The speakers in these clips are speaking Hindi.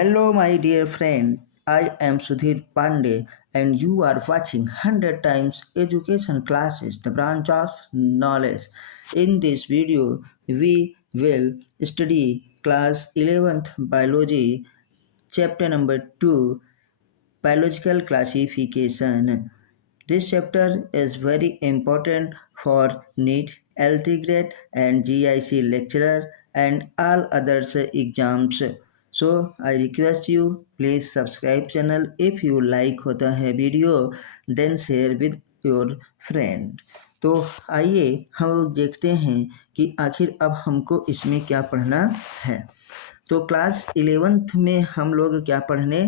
Hello, my dear friend. I am Sudhir Pandey, and you are watching 100 Times Education Classes, the branch of knowledge. In this video, we will study class 11th biology, chapter number 2, biological classification. This chapter is very important for NEET, LT grade and GIC lecturer and all others exams. So I request you please subscribe channel. If you like होता है video then share with your friend. तो आइए हम लोग देखते हैं कि आखिर अब हमको इसमें क्या पढ़ना है। तो क्लास 11th में हम लोग क्या पढ़ने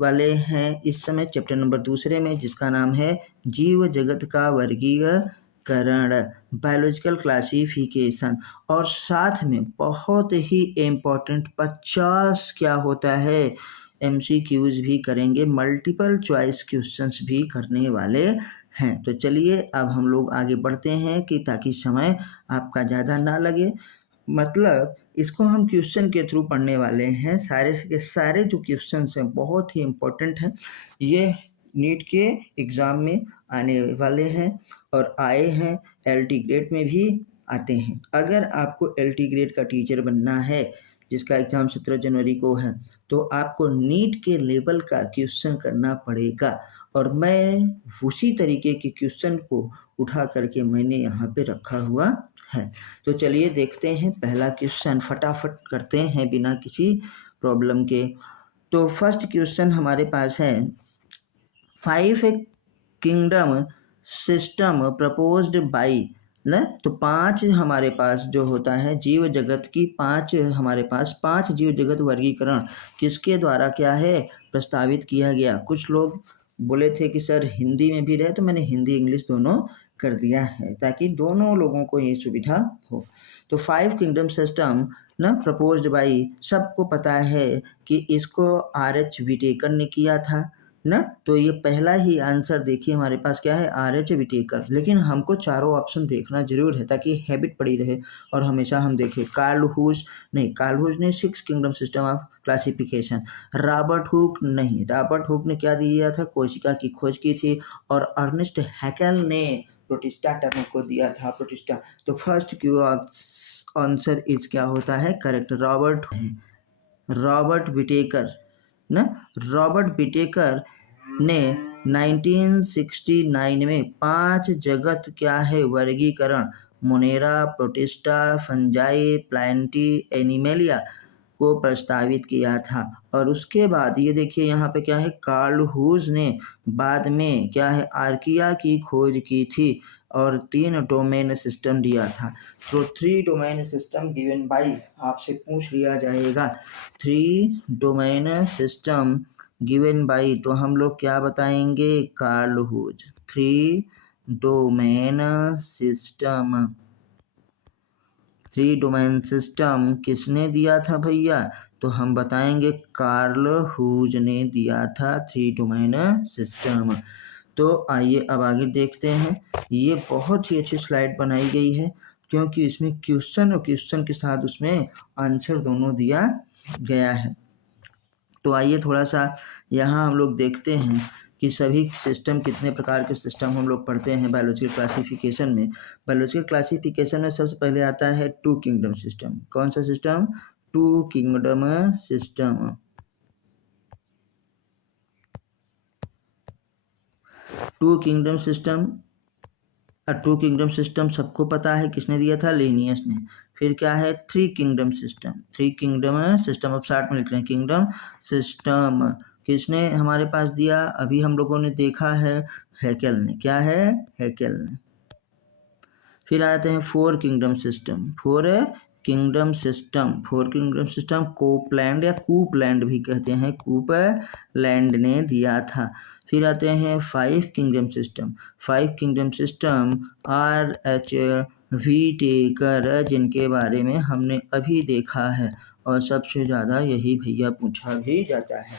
वाले हैं इस समय चैप्टर नंबर 2 में, जिसका नाम है जीव जगत का वर्गीकरण, बायोलॉजिकल क्लासिफिकेशन। और साथ में बहुत ही इम्पोर्टेंट 50 क्या होता है MCQs भी करेंगे, मल्टीपल चॉइस क्वेश्चंस भी करने वाले हैं। तो चलिए अब हम लोग आगे बढ़ते हैं कि ताकि समय आपका ज़्यादा ना लगे। मतलब इसको हम क्वेश्चन के थ्रू पढ़ने वाले हैं। सारे के सारे जो क्वेश्चन हैं बहुत ही इम्पोर्टेंट हैं। ये नीट के एग्ज़ाम में आने वाले हैं और आए हैं, LT ग्रेड में भी आते हैं। अगर आपको LT ग्रेड का टीचर बनना है, जिसका एग्ज़ाम 17 जनवरी को है, तो आपको नीट के लेवल का क्वेश्चन करना पड़ेगा। और मैं उसी तरीके के क्वेश्चन को उठा करके मैंने यहाँ पे रखा हुआ है। तो चलिए देखते हैं पहला क्वेश्चन, फटाफट करते हैं बिना किसी प्रॉब्लम के। तो फर्स्ट क्वेश्चन हमारे पास है, 5 किंगडम सिस्टम प्रपोज्ड बाई न, तो 5 हमारे पास जो होता है जीव जगत की, 5 हमारे पास 5 जीव जगत वर्गीकरण किसके द्वारा क्या है प्रस्तावित किया गया। कुछ लोग बोले थे कि सर हिंदी में भी रहे, तो मैंने हिंदी इंग्लिश दोनों कर दिया है ताकि दोनों लोगों को ये सुविधा हो। तो 5 किंगडम सिस्टम न प्रपोज्ड बाई, सबको पता है कि इसको RH विटेकर ने किया था ना। तो ये पहला ही आंसर देखिए हमारे पास क्या है, RH विटेकर। लेकिन हमको चारों ऑप्शन देखना जरूर है ताकि हैबिट पड़ी रहे और हमेशा हम देखें। कार्ल हुज नहीं, कार्ल हुज ने 6 kingdom system of classification. Robert Hooke नहीं, रॉबर्ट हुक ने क्या दिया था, कोशिका की खोज की थी। और अर्नेस्ट हैकेल ने प्रोटिस्टा टर्म को दिया था, प्रोटिस्टा। तो फर्स्ट क्यू आंसर इज क्या होता है करेक्ट, रॉबर्ट विटेकर ना। रॉबर्ट विटेकर ने 1969 में 5 जगत क्या है वर्गीकरण, Monera, protista, fungi, Plantae, animalia को प्रस्तावित किया था। और उसके बाद ये देखिए यहाँ पे क्या है, कार्ल हुज ने बाद में क्या है आर्किया की खोज की थी और 3 डोमेन सिस्टम दिया था। तो 3 डोमेन सिस्टम गिवन बाई, आपसे पूछ लिया जाएगा 3 डोमेन सिस्टम गिवन बाई, तो हम लोग क्या बताएंगे, Carl Woese. 3 domain system, 3 domain system किसने दिया था भैया, तो हम बताएंगे कार्ल हुज ने दिया था 3 डोमेन सिस्टम। तो आइए अब आगे देखते हैं। ये बहुत ही अच्छी स्लाइड बनाई गई है क्योंकि इसमें क्वेश्चन और क्वेश्चन के साथ उसमें आंसर दोनों दिया गया है। तो आइए थोड़ा सा यहाँ हम लोग देखते हैं कि सभी सिस्टम, कितने प्रकार के सिस्टम हम लोग पढ़ते हैं बायोलॉजिकल क्लासिफिकेशन में। बायोलॉजिकल क्लासिफिकेशन में सबसे पहले आता है 2 किंगडम सिस्टम। कौन सा system, 2 kingdom system. 2 kingdom system, 2 kingdom system सबको पता है किसने दिया था, लिनियस ने। फिर क्या है 3 किंगडम सिस्टम, 3 किंगडम सिस्टम, अब शार्ट में लिख रहे हैं किंगडम सिस्टम, किसने हमारे पास दिया, अभी हम लोगों ने देखा है हैकेल ने। क्या है, हैकेल ने। फिर आते हैं 4 kingdom system, 4 kingdom system, 4 kingdom system Copeland या कूपलैंड भी कहते हैं, कूपलैंड ने दिया था। फिर आते हैं 5 kingdom system, 5 kingdom system RH Whittaker, जिनके बारे में हमने अभी देखा है और सबसे ज़्यादा यही भैया पूछा भी जाता है।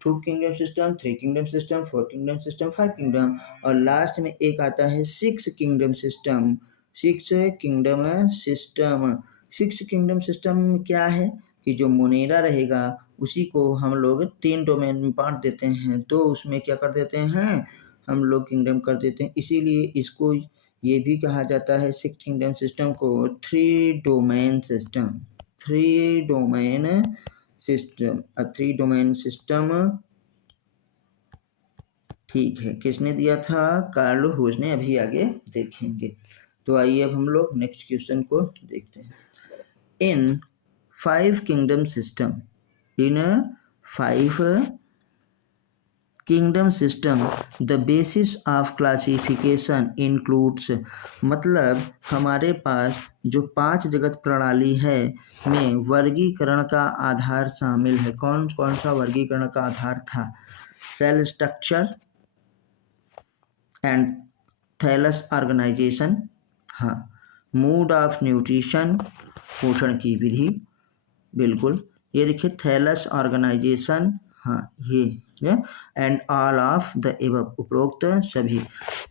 2 kingdom system, 3 kingdom system, 4 kingdom system, 5 kingdom, और लास्ट में एक आता है 6 kingdom system, 6 kingdom system. 6 kingdom system में क्या है कि जो मोनेरा रहेगा उसी को हम लोग 3 डोमेन में बांट देते हैं, तो उसमें क्या कर देते हैं हम लोग किंगडम कर देते हैं। इसीलिए इसको ये भी कहा जाता है 6 किंगडम सिस्टम को 3 डोमेन सिस्टम। 3 डोमेन सिस्टम ठीक है। किसने दिया था? कार्ल हुस ने। अभी आगे देखेंगे। तो आइए अब हम लोग नेक्स्ट क्वेश्चन को देखते हैं। इन 5 kingdom system, in 5 kingdom system the basis of classification includes, मतलब हमारे पास जो 5 जगत प्रणाली है में वर्गीकरण का आधार शामिल है। कौन कौन सा वर्गीकरण का आधार था? Cell structure and thallus organization, हाँ, मूड ऑफ न्यूट्रिशन, पोषण की विधि, बिल्कुल, ये देखिए थैलस ऑर्गेनाइजेशन, हाँ ये and all of the above, उपरोक्त सभी।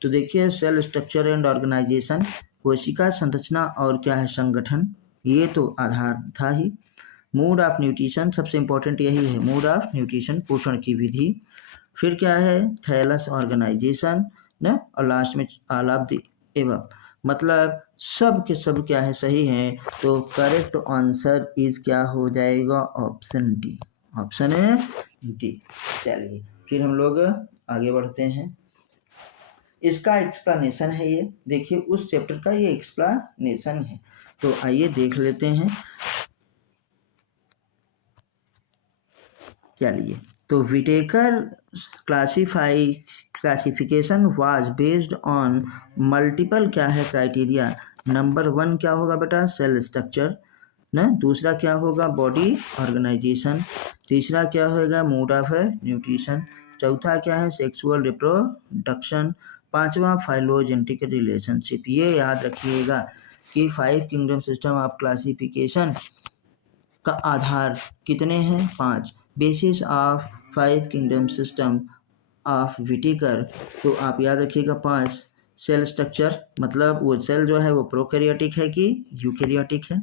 तो देखिए सेल स्ट्रक्चर एंड ऑर्गेनाइजेशन, कोशिका संरचना और क्या है संगठन, ये तो आधार था ही। मूड ऑफ न्यूट्रिशन, सबसे इंपॉर्टेंट यही है, मूड ऑफ न्यूट्रिशन, पोषण की विधि। फिर क्या है? थैलस ऑर्गेनाइजेशन ना, और लास्ट में ऑल ऑफ द एबव, मतलब सब के सब क्या है सही है। तो करेक्ट आंसर इज क्या हो जाएगा? ऑप्शन डी, ऑप्शन है डी। चलिए फिर हम लोग आगे बढ़ते हैं। इसका एक्सप्लेनेशन है, ये देखिए उस चैप्टर का ये एक्सप्लेनेशन है। तो आइए देख लेते हैं। चलिए, तो Whittaker classification was based on multiple क्या है क्राइटेरिया। नंबर 1 क्या होगा बेटा? सेल स्ट्रक्चर ना, दूसरा क्या होगा? बॉडी ऑर्गेनाइजेशन, तीसरा क्या होगा? मूड ऑफ न्यूट्रिशन, चौथा क्या है? सेक्सुअल रिप्रोडक्शन, पांचवा फाइलोजेनेटिक रिलेशनशिप। ये याद रखिएगा कि 5 किंगडम सिस्टम ऑफ क्लासिफिकेशन का आधार कितने हैं? 5। Basis of 5 kingdom system of Whittaker, तो आप याद रखिएगा 5। सेल स्ट्रक्चर, मतलब वो सेल जो है वो प्रोकैरियोटिक है कि यूकैरियोटिक है।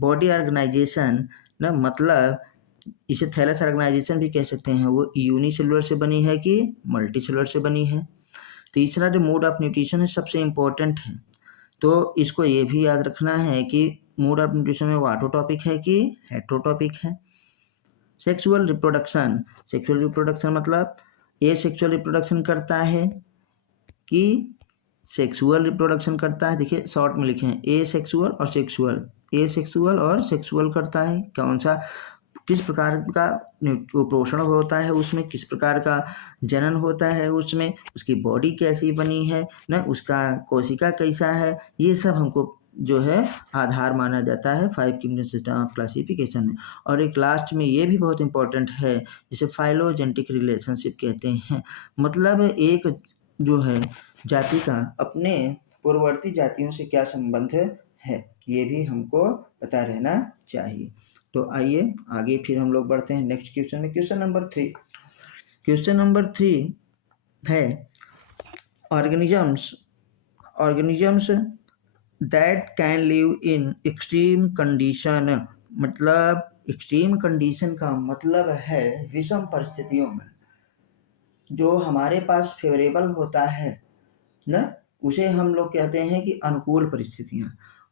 बॉडी ऑर्गेनाइजेशन ना, मतलब इसे थैलस ऑर्गेनाइजेशन भी कह सकते हैं, वो यूनिसेलुलर से बनी है कि मल्टीसेलुलर से बनी है। तीसरा जो मोड ऑफ न्यूट्रिशन है सबसे इम्पोर्टेंट है, तो इसको ये भी याद रखना है कि मोड ऑफ न्यूट्रिशन में वो ऑटोटॉपिक है कि हेट्रोटॉपिक है। सेक्सुअल रिप्रोडक्शन, सेक्सुअल रिप्रोडक्शन मतलब ए सेक्सुअल रिप्रोडक्शन करता है कि सेक्सुअल रिप्रोडक्शन करता है। देखिए शॉर्ट में लिखे हैं ए सेक्सुअल और सेक्सुअल, ए सेक्सुअल और सेक्सुअल करता है। कौन सा, किस प्रकार का पोषण होता है उसमें, किस प्रकार का जनन होता है उसमें, उसकी बॉडी कैसी बनी है ना, उसका कोशिका कैसा है, ये सब हमको जो है आधार माना जाता है 5 किंगडम सिस्टम ऑफ क्लासिफिकेशन में। और एक लास्ट में ये भी बहुत इंपॉर्टेंट है, जिसे फाइलोजेनेटिक रिलेशनशिप कहते हैं, मतलब एक जो है जाति का अपने पूर्ववर्ती जातियों से क्या संबंध है, ये भी हमको पता रहना चाहिए। तो आइए आगे फिर हम लोग बढ़ते हैं नेक्स्ट क्वेश्चन में। क्वेश्चन नंबर 3, क्वेश्चन नंबर 3 है organisms that can live in extreme condition, मतलब एक्सट्रीम कंडीशन का मतलब है विषम परिस्थितियों में। जो हमारे पास फेवरेबल होता है ना, उसे हम लोग कहते हैं कि अनुकूल परिस्थितियां,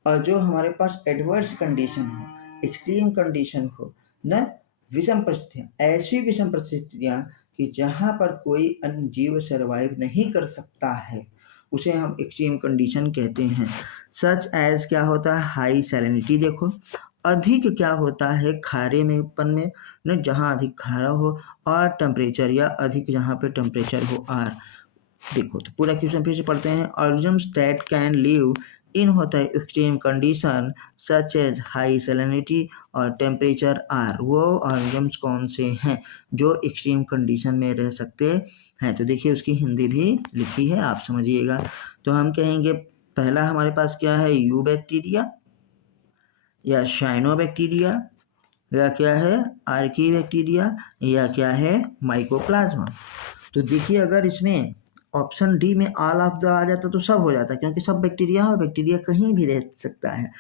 और जो हमारे पास एडवर्स कंडीशन हो, एक्सट्रीम कंडीशन हो ना, विषम परिस्थितियां, ऐसी विषम परिस्थितियां कि जहां पर कोई अन्य जीव सर्वाइव नहीं कर सकता है, उसे हम एक्सट्रीम कंडीशन कहते हैं। सच एज क्या होता है? हाई सैलिनिटी, देखो अधिक क्या होता है खारे में उत्पन्न में ना, जहाँ अधिक खारा हो, और टेम्परेचर या अधिक जहाँ पे टेम्परेचर हो आर। देखो तो पूरा क्वेश्चन फिर से पढ़ते हैं। Organisms that can live in होता है extreme condition such as high salinity और टेम्परेचर आर, वो ऑर्गेनिजम्स कौन से हैं जो एक्सट्रीम कंडीशन में रह सकते हैं। तो देखिए उसकी हिंदी भी लिखी है, आप समझिएगा। तो हम कहेंगे पहला हमारे पास क्या है? यू बैक्टीरिया या साइनोबैक्टीरिया, या क्या है आर्की बैक्टीरिया, या क्या है माइकोप्लाज्मा। तो देखिए अगर इसमें ऑप्शन डी में ऑल ऑफ द आ जाता तो सब हो जाता, क्योंकि सब बैक्टीरिया और बैक्टीरिया कहीं भी रह सकता है,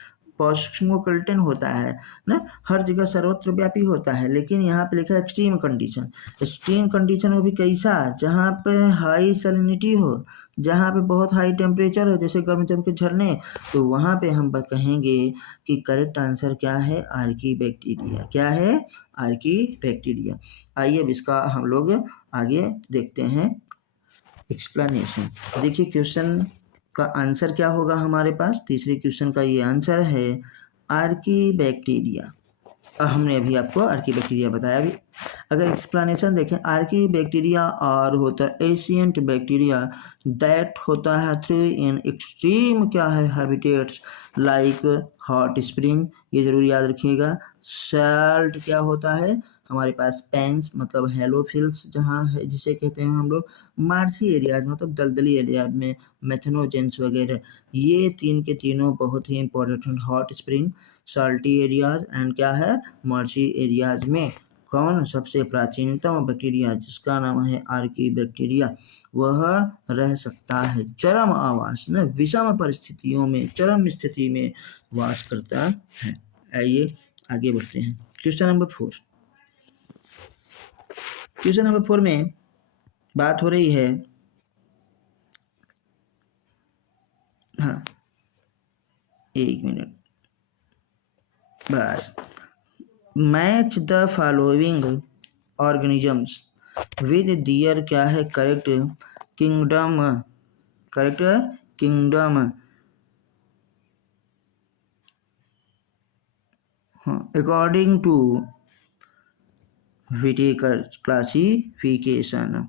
कॉस्मोपॉलिटन होता है ना, हर जगह सर्वत्र व्यापी होता है। लेकिन यहाँ पे लिखा है एक्सट्रीम कंडीशन। एक्सट्रीम कंडीशन वो भी कैसा, जहाँ पे हाई सैलिनिटी हो, जहाँ पे बहुत हाई टेम्परेचर हो, जैसे गर्म जम के झरने, तो वहाँ पे हम कहेंगे कि करेक्ट आंसर क्या है, आर्कीबैक्टीरिया। क्या है, आर्कीबैक्टीरिया। आइए अब इसका हम लोग आगे देखते हैं एक्सप्लेनेशन। देखिए क्वेश्चन का आंसर क्या होगा हमारे पास, तीसरे क्वेश्चन का ये आंसर है आर्कीबैक्टीरिया। हमने अभी आपको आर्कीबैक्टीरिया बताया। अभी अगर एक्सप्लेनेशन देखें, आर्कीबैक्टीरिया और होता है एशियंट बैक्टीरिया दैट होता है थ्रू इन एक्सट्रीम क्या है हैबिटेट्स लाइक हॉट स्प्रिंग, ये जरूर याद रखिएगा। साल्ट क्या होता है हमारे पास, पेंस मतलब हेलोफिल्स जहाँ है जिसे कहते हैं हम लोग, मार्सी एरियाज मतलब दलदली एरिया में मेथनोजेंस वगैरह, ये तीन के तीनों बहुत ही important. Hot spring, salty areas and क्या है मार्शी एरियाज में कौन सबसे प्राचीनतम बैक्टीरिया जिसका नाम है आर्कीबैक्टीरिया, वह रह सकता है चरम आवास में, विषम परिस्थितियों में, चरम स्थिति में वास करता है। आइए आगे बढ़ते हैं। Question number 4। क्वेश्चन नंबर 4 में बात हो रही है, हाँ एक मिनट बस, match the following organisms with their क्या है correct kingdom, correct kingdom, according to Whittaker classification.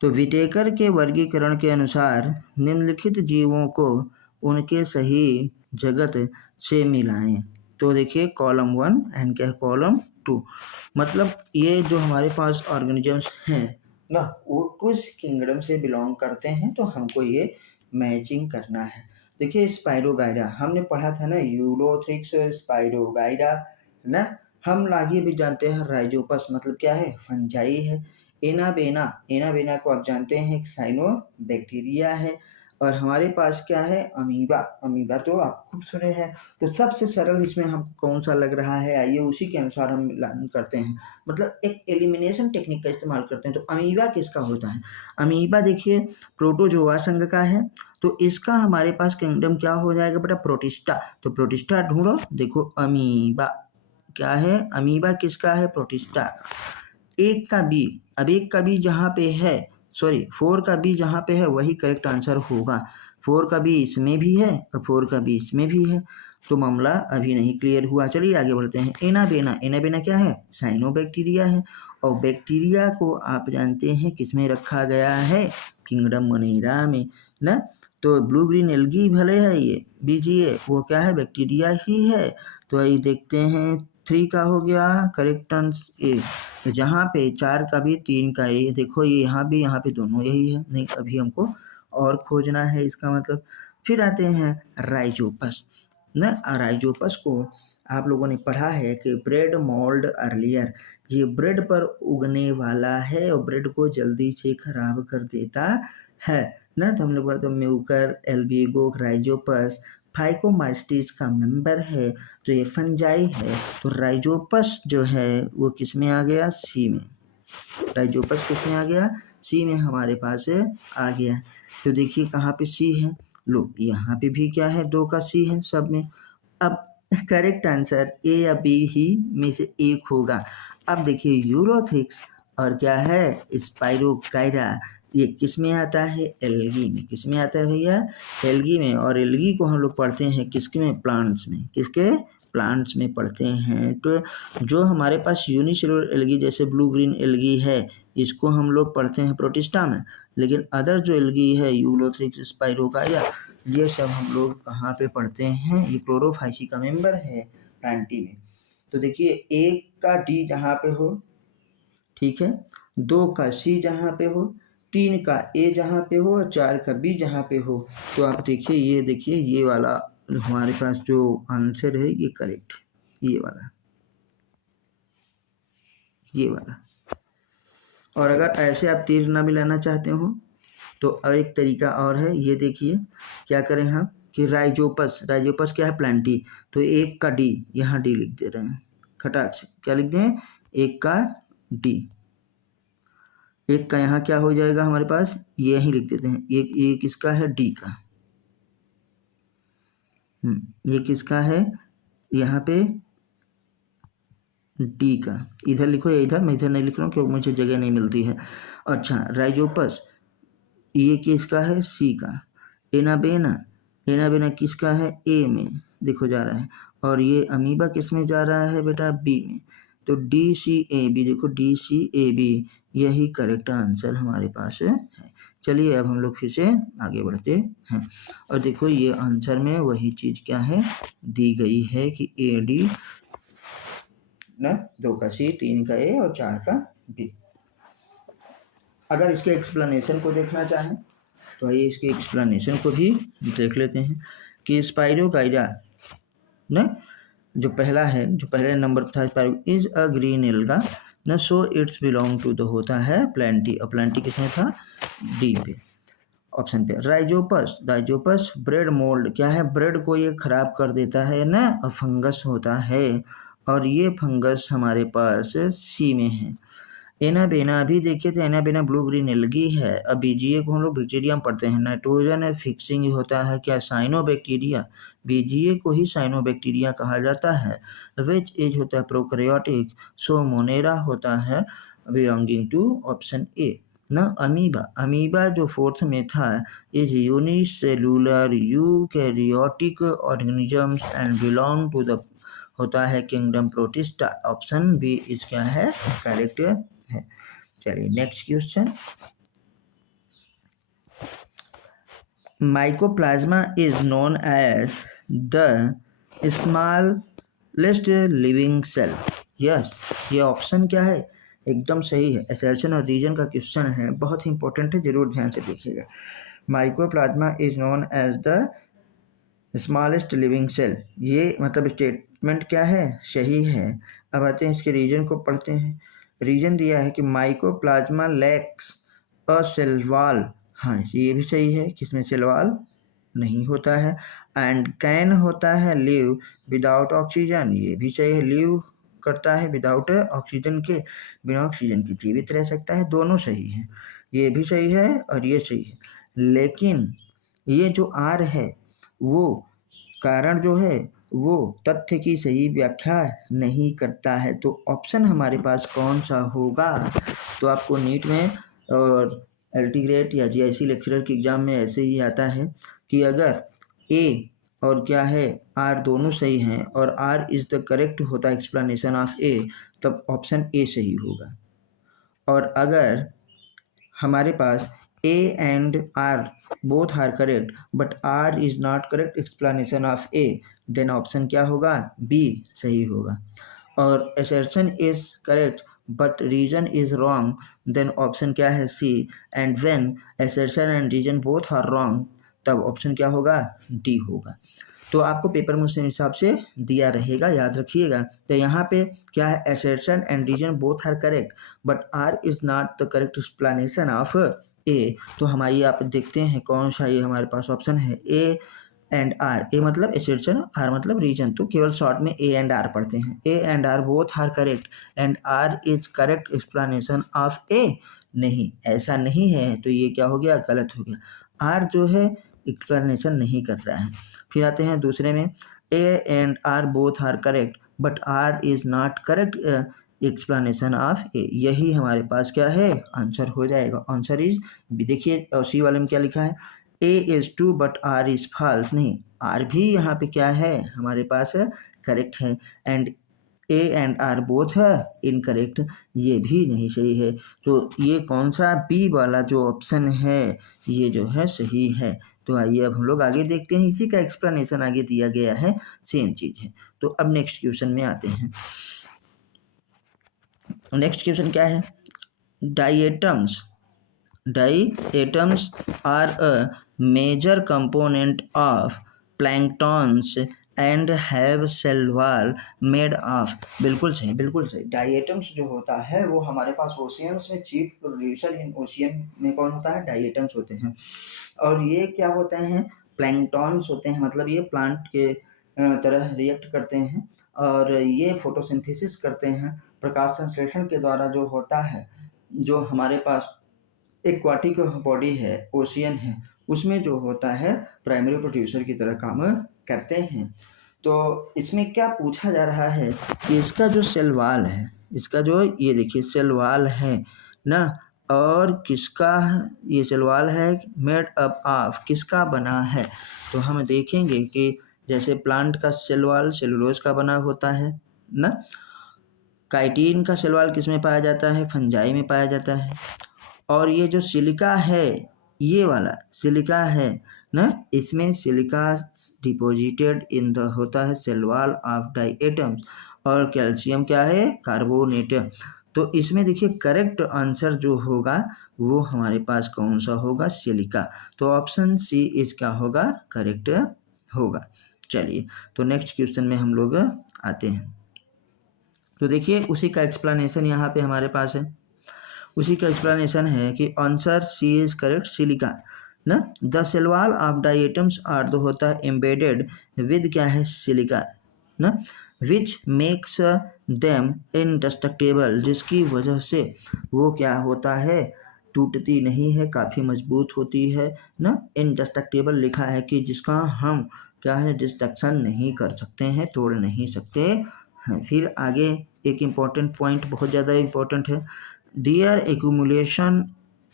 तो विटेकर के वर्गीकरण के अनुसार निम्नलिखित जीवों को उनके सही जगत से मिलाएं। तो देखिए कॉलम 1 एंड क्या है कॉलम 2, मतलब ये जो हमारे पास ऑर्गेनिजम्स हैं ना, वो कुछ किंगडम से बिलोंग करते हैं, तो हमको ये मैचिंग करना है। देखिए स्पाइरोगाइडा हमने पढ़ा था ना, यूलोथ्रिक्स स्पाइरोगाइडा ना, हम आगे भी जानते हैं राइजोपस मतलब क्या है, फंजाई है। एनाबेना, एनाबेना को आप जानते हैं एक साइनो बैक्टीरिया है। और हमारे पास क्या है अमीबा, अमीबा तो आप खूब सुने हैं। तो सबसे सरल इसमें हम कौन सा लग रहा है, आइए उसी के अनुसार हम मिलान करते हैं, मतलब एक एलिमिनेशन टेक्निक का इस्तेमाल करते हैं। तो अमीबा किसका होता है, अमीबा देखिए प्रोटोजोआ संघ का है, तो इसका हमारे पास किंगडम क्या हो जाएगा बेटा, प्रोटिस्टा। तो प्रोटिस्टा ढूंढो, देखो अमीबा क्या है, अमीबा किसका है, प्रोटिस्टा का। एक का बी, अब एक का बी जहाँ पे है, सॉरी 4 का बी जहाँ पे है वही करेक्ट आंसर होगा। 4 का बी इसमें भी है और 4 का बी इसमें भी है, तो मामला अभी नहीं क्लियर हुआ। चलिए आगे बढ़ते हैं। एनाबेना, एनाबेना क्या है, साइनोबैक्टीरिया है। और बैक्टीरिया को आप जानते हैं किसमें रखा गया है, किंगडम मोनेरा में ना। तो ब्लू ग्रीन एल्गी भले है ये बीजीए, वो क्या है बैक्टीरिया ही है। तो आइए देखते हैं 3 का हो गया करेक्ट आंसर ए। तो जहाँ पे 4 का भी 3 का ए, देखो ये यहाँ पे दोनों यही है, नहीं अभी हमको और खोजना है इसका मतलब। फिर आते हैं राइजोपस ना, राइजोपस को आप लोगों ने पढ़ा है कि ब्रेड मोल्ड अर्लियर, ये ब्रेड पर उगने वाला है और ब्रेड को जल्दी से खराब कर देता है ना। तो हमने पढ़ा था म्यूकर एल्बिगो राइजोपस फाइकोमास्टिस का मेंबर है, तो ये फंजाई है। तो राइजोपस जो है वो किस में आ गया, सी में। राइजोपस किस में आ गया, सी में हमारे पास आ गया। तो देखिए कहाँ पे सी है, लो यहाँ पे भी क्या है 2 का सी है सब में। अब करेक्ट आंसर ए या बी ही में से एक होगा। अब देखिए यूरोथिक्स और क्या है स्पाइरोगाइरा, ये किस में आता है, एल्गी में। किस में आता है भैया, एल्गी में। और एल्गी को हम लोग पढ़ते हैं किसके में, प्लांट्स में। किसके, प्लांट्स में पढ़ते हैं। तो जो हमारे पास यूनिसेलुलर एल्गी जैसे ब्लू ग्रीन एल्गी है, इसको हम लोग पढ़ते हैं प्रोटिस्टा में। लेकिन अदर जो एल्गी है यूलोथ्रिक्स स्पाइरोगाइरा, ये सब हम लोग कहाँ पे पढ़ते हैं, ये क्लोरोफाइसी का मेंबर है प्लांटी में। तो देखिए 1 का डी जहाँ पे हो, ठीक है, 2 का सी जहाँ पे हो, 3 का ए जहाँ पे हो और 4 का बी जहाँ पे हो, तो आप देखिए ये देखिए ये वाला हमारे पास जो आंसर है ये करेक्ट, ये वाला, ये वाला। और अगर ऐसे आप तीर ना मिलाना चाहते हो तो और एक तरीका और है, ये देखिए क्या करें हम, कि राइजोपस, राइजोपस क्या है? प्लांटी। तो एक का डी, यहाँ डी लिख दे रहे हैं खटाक से, क्या लिख दें? एक का डी, एक का यहाँ क्या हो जाएगा हमारे पास? ये ही लिख देते हैं, ये किसका है? डी का। ये किसका है? यहाँ पे डी का। इधर लिखो या इधर, मैं इधर नहीं लिख रहा हूँ क्योंकि मुझे जगह नहीं मिलती है। अच्छा, राइजोपस ये किसका है? सी का। एनाबेना, एनाबेना किसका है? ए में देखो जा रहा है। और ये अमीबा किस में जा रहा है बेटा? बी में। तो डी सी ए बी, देखो डी सी ए बी, यही करेक्ट आंसर हमारे पास है। चलिए अब हम लोग फिर से आगे बढ़ते हैं और देखो ये आंसर में वही चीज़ क्या है दी गई है कि ए डी ना, 2 का सी, 3 का ए और 4 का बी। अगर इसके एक्सप्लेनेशन को देखना चाहें तो आइए इसके एक्सप्लेनेशन को भी देख लेते हैं कि स्पाइरोगाइरा ना, जो पहला है, जो पहले नंबर पर था, spiro is a green alga ना, so it's belong to the होता है प्लांटी। और प्लांटी किसमें था? डी पे, ऑप्शन पे। राइजोपस, राइजोपस ब्रेड मोल्ड, क्या है? ब्रेड को ये खराब कर देता है ना, और फंगस होता है, और ये फंगस हमारे पास सी में है। एनाबेना भी देखिए थे, एनाबेना ब्लू ग्रीन एल्गी है। अब बीजीए को हम लोग बैक्टीरिया में पढ़ते हैं। नाइट्रोजन है, फिक्सिंग होता है क्या? साइनोबैक्टीरिया। बीजीए को ही साइनोबैक्टीरिया कहा जाता है। विच एज होता है? प्रोकैरियोटिक। सो मोनेरा होता है बिलोंगिंग टू ऑप्शन ए ना, अमीबा। अमीबा जो फोर्थ में था is unicellular eukaryotic organisms and belong to the होता है kingdom Protista. Option B is क्या है? करेक्ट है। चलिए next question. Mycoplasma is known as the smallest living cell. Yes, ये ऑप्शन क्या है? एकदम सही है। असर्शन और रीजन का क्वेश्चन है, बहुत ही इंपॉर्टेंट है, जरूर ध्यान से देखिएगा। Mycoplasma is known as the smallest living cell, ये मतलब स्टेटमेंट क्या है? सही है। अब आते हैं इसके रीजन को पढ़ते हैं। रीजन दिया है कि माइकोप्लाज्मा लैक्स अ सेल वॉल। हाँ, ये भी सही है, किसमें सेल वॉल नहीं होता है। एंड कैन होता है लिव विदाउट ऑक्सीजन, ये भी सही है। लिव करता है विदाउट ऑक्सीजन के, बिना ऑक्सीजन के जीवित रह सकता है, दोनों सही है। ये भी सही है और ये सही है। लेकिन ये जो आर है वो कारण जो है वो तथ्य की सही व्याख्या नहीं करता है। तो ऑप्शन हमारे पास कौन सा होगा? तो आपको नीट में और एल्टीग्रेट या जीआईसी लेक्चरर के एग्जाम में ऐसे ही आता है कि अगर ए और क्या है आर दोनों सही हैं और आर इज द करेक्ट होता है एक्सप्लेनेशन ऑफ ए, तब ऑप्शन ए सही होगा। और अगर हमारे पास A and R both are correct but R is not correct explanation of A, then option क्या होगा? B सही होगा। और assertion is correct but reason is wrong, then option क्या है? C। and when assertion and reason both are wrong, तब option क्या होगा? D होगा। तो आपको पेपर में उस हिसाब से दिया रहेगा, याद रखिएगा। तो यहाँ पे क्या है? assertion and reason both are correct but R is not the correct explanation of ए। तो हमारी आप देखते हैं कौन सा ये हमारे पास ऑप्शन है, ए एंड आर। ए मतलब एसर्शन, आर मतलब रीजन, तो केवल शॉर्ट में ए एंड आर पढ़ते हैं। A and R both are correct and R is correct explanation of A. नहीं, ऐसा नहीं है, तो ये क्या हो गया? गलत हो गया। आर जो है एक्सप्लेनेशन नहीं कर रहा है। फिर आते हैं दूसरे में, A and R both are correct but R is not correct explanation of A. यही हमारे पास क्या है? आंसर हो जाएगा। आंसर इज, देखिए सी वाले में क्या लिखा है? A is true but R is false. नहीं, आर भी यहाँ पे क्या है हमारे पास है? करेक्ट है। And A and R both है इनकरेक्ट, ये भी नहीं सही है। तो ये कौन सा? बी वाला जो ऑप्शन है ये जो है सही है। तो आइए अब हम लोग आगे देखते हैं, इसी का एक्सप्लेनेशन आगे दिया गया है, सेम चीज़ है। तो अब नेक्स्ट क्वेश्चन में आते हैं। नेक्स्ट क्वेश्चन क्या है? Diatoms, diatoms are a major component of planktons and have cell wall made of. बिल्कुल सही, बिल्कुल सही। डाइएटम्स जो होता है वो हमारे पास ओशियंस में, चीफ प्रोड्यूसर इन ओशियन में कौन होता है? डाइएटम्स होते हैं। और ये क्या होते हैं? प्लैंक्टॉन्स होते हैं, मतलब ये प्लांट के तरह रिएक्ट करते हैं और ये फोटोसिंथेसिस करते हैं। प्रकाश संश्लेषण के द्वारा जो होता है, जो हमारे पास एक्वाटिक बॉडी है, ओशियन है, उसमें जो होता है प्राइमरी प्रोड्यूसर की तरह काम करते हैं। तो इसमें क्या पूछा जा रहा है कि इसका जो सेल वॉल है, इसका जो ये देखिए सेल वॉल है ना, और किसका ये सेल वॉल है, मेड अप ऑफ किसका बना है। तो हम देखेंगे कि जैसे प्लांट का सेल वॉल सेलुलोज का बना होता है ना, काइटिन का सेल वॉल किस में पाया जाता है, फंजाई में पाया जाता है। और ये जो सिलिका है, ये वाला सिलिका है ना, इसमें सिलिका डिपॉजिटेड इन द होता है सेल वॉल ऑफ डाइएटम्स, और कैल्शियम क्या है, कार्बोनेट। तो इसमें देखिए करेक्ट आंसर जो होगा वो हमारे पास कौन सा होगा, सिलिका। तो ऑप्शन सी इसका होगा करेक्ट होगा। चलिए तो नेक्स्ट क्वेश्चन में हम लोग आते हैं। तो देखिए उसी का एक्सप्लेनेशन यहाँ पे हमारे पास है। उसी का एक्सप्लेनेशन है कि answer C is correct, silica ना। The cell wall of diatoms are दो होता है एम्बेडेड विद क्या है, सिलिका ना, विच मेक्स देम इंडेस्ट्रक्टेबल, जिसकी वजह से वो क्या होता है, टूटती नहीं है, काफ़ी मजबूत होती है ना। इंडेस्ट्रक्टेबल लिखा है कि जिसका हम क्या है डिस्ट्रक्शन नहीं कर सकते हैं, तोड़ नहीं सकते हैं। फिर आगे एक इम्पॉर्टेंट पॉइंट, बहुत ज़्यादा इम्पोर्टेंट है, their accumulation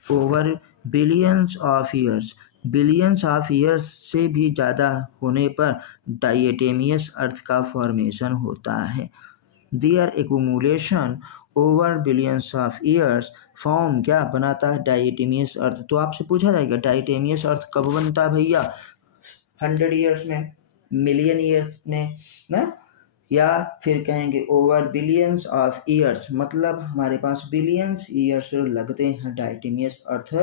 over billions of years, billions of years से भी ज़्यादा होने पर डाइएटेमियस अर्थ का फॉर्मेशन होता है। Their accumulation over billions of years form क्या बनाता है, डाइएटेमियस अर्थ। तो आपसे पूछा जाएगा डाइएटेमियस अर्थ कब बनता है भैया, 100 ईयर्स में, मिलियन ईयर्स में ना, या फिर कहेंगे ओवर बिलियंस ऑफ ईयर्स, मतलब हमारे पास बिलियंस ईयर्स लगते हैं डाइटेमियस अर्थ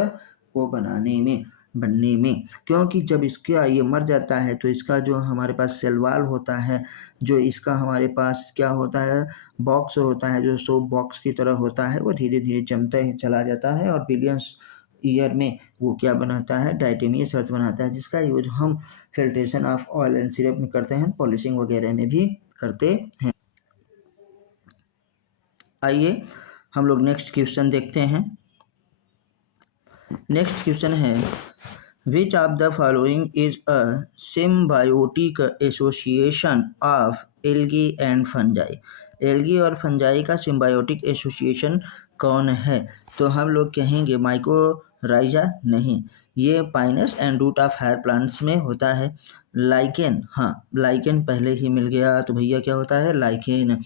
को बनने में। क्योंकि जब इसका ये मर जाता है तो इसका जो हमारे पास सेल वॉल होता है, जो इसका हमारे पास क्या होता है, बॉक्स होता है, जो सोप बॉक्स की तरह होता है, वो धीरे धीरे जमता ही चला जाता है और बिलियंस ईयर में वो क्या बनाता है, डाइटेमियस अर्थ बनाता है, जिसका यूज हम filtration of oil and syrup में करते हैं, पॉलिशिंग वगैरह में भी करते हैं। आइए हम लोग नेक्स्ट क्वेश्चन देखते हैं। नेक्स्ट क्वेश्चन है, which of the following is a symbiotic association of algae and fungi. Algae और फंजाई का सिम्बायोटिक एसोसिएशन कौन है। तो हम लोग कहेंगे माइकोराइजा नहीं, ये pinus and root of higher plants में होता है। लाइकेन, हाँ लाइकेन पहले ही मिल गया, तो भैया क्या होता है, लाइकेन।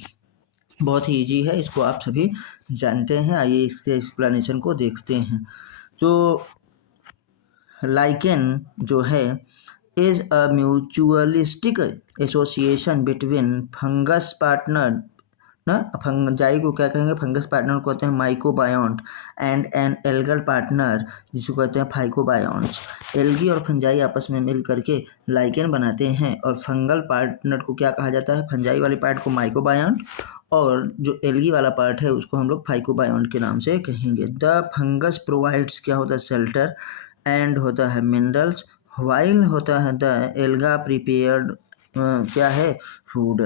बहुत ही इजी है, इसको आप सभी जानते हैं। आइए इसके एक्सप्लेनेशन को देखते हैं। तो लाइकेन जो है is a mutualistic association between fungus partner ना, फंजाई को क्या कहेंगे, फंगस पार्टनर को कहते हैं माइकोबायोन्ट, एंड एन एल्गल पार्टनर जिसको कहते हैं फाइकोबायोन्ट्स। एल्गी और फंजाई आपस में मिल करके लाइकेन बनाते हैं, और फंगल पार्टनर को क्या कहा जाता है, फंजाई वाले पार्ट को माइकोबायोन्ट, और जो एल्गी वाला पार्ट है उसको हम लोग फाइकोबायोन्ट के नाम से कहेंगे। द फंगस प्रोवाइड्स क्या होता है, शेल्टर एंड होता है मिनरल्स, वाइल होता है द एल्गा प्रिपेयर्ड क्या है, फूड।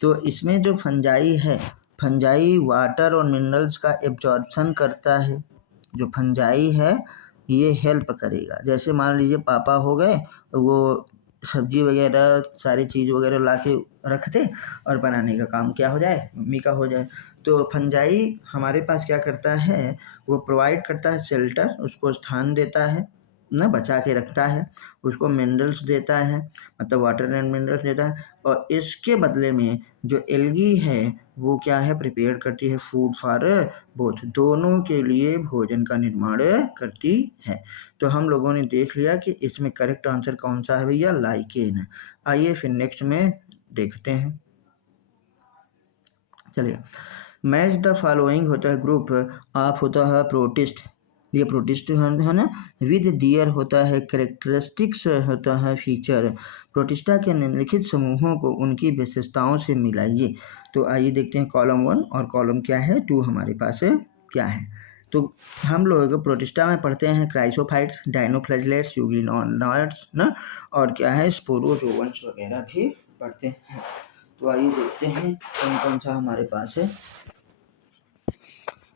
तो इसमें जो फंजाई है, फंजाई वाटर और मिनरल्स का एब्जॉर्प्शन करता है। जो फंजाई है ये हेल्प करेगा, जैसे मान लीजिए पापा हो गए, वो सब्जी वगैरह सारी चीज़ वगैरह ला के रख दे और बनाने का काम क्या हो जाए, मम्मी का हो जाए। तो फंजाई हमारे पास क्या करता है, वो प्रोवाइड करता है शेल्टर, उसको स्थान देता है ना, बचा के रखता है, उसको मिनरल्स देता है, मतलब वाटर एंड मिनरल्स देता है, और इसके बदले में जो एल्गी है वो क्या है, प्रिपेयर करती है फूड फॉर बोथ, दोनों के लिए भोजन का निर्माण करती है। तो हम लोगों ने देख लिया कि इसमें करेक्ट आंसर कौन सा है भैया, लाइकेन। आइए फिर नेक्स्ट में देखते हैं। चलिए, मैच द फॉलोइंग होता है ग्रुप ऑफ होता है प्रोटिस्ट, ये प्रोटिस्ट है ना, विद डियर होता है कैरेक्टरिस्टिक्स होता है फीचर। प्रोटिस्टा के निम्नलिखित समूहों को उनकी विशेषताओं से मिलाइए। तो आइए देखते हैं कॉलम 1 और कॉलम क्या है 2 हमारे पास क्या है। तो हम लोग प्रोटिस्टा में पढ़ते हैं क्राइसोफाइट्स, डायनोफ्लैगेलेट्स, यूग्लिनोइड्स ना, और क्या है स्पोरोजोवंस वगैरह भी पढ़ते हैं। तो आइए देखते हैं कौन कौन सा हमारे पास है।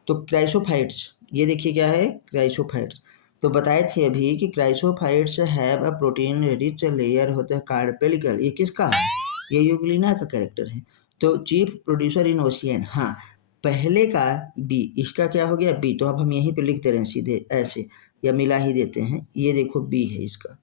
तो क्राइसोफाइट्स, ये देखिए क्या है क्राइसोफाइट्स। तो बताए थे अभी कि chrysophytes have a protein rich layer होता है कार्पेलिकल। ये किसका है? ये यूग्लिना का कैरेक्टर है। तो चीफ प्रोड्यूसर इन ओशियन, हाँ पहले का बी, इसका क्या हो गया बी, तो अब हम यहीं पे लिख दे रहे हैं सीधे ऐसे, या मिला ही देते हैं, ये देखो बी है इसका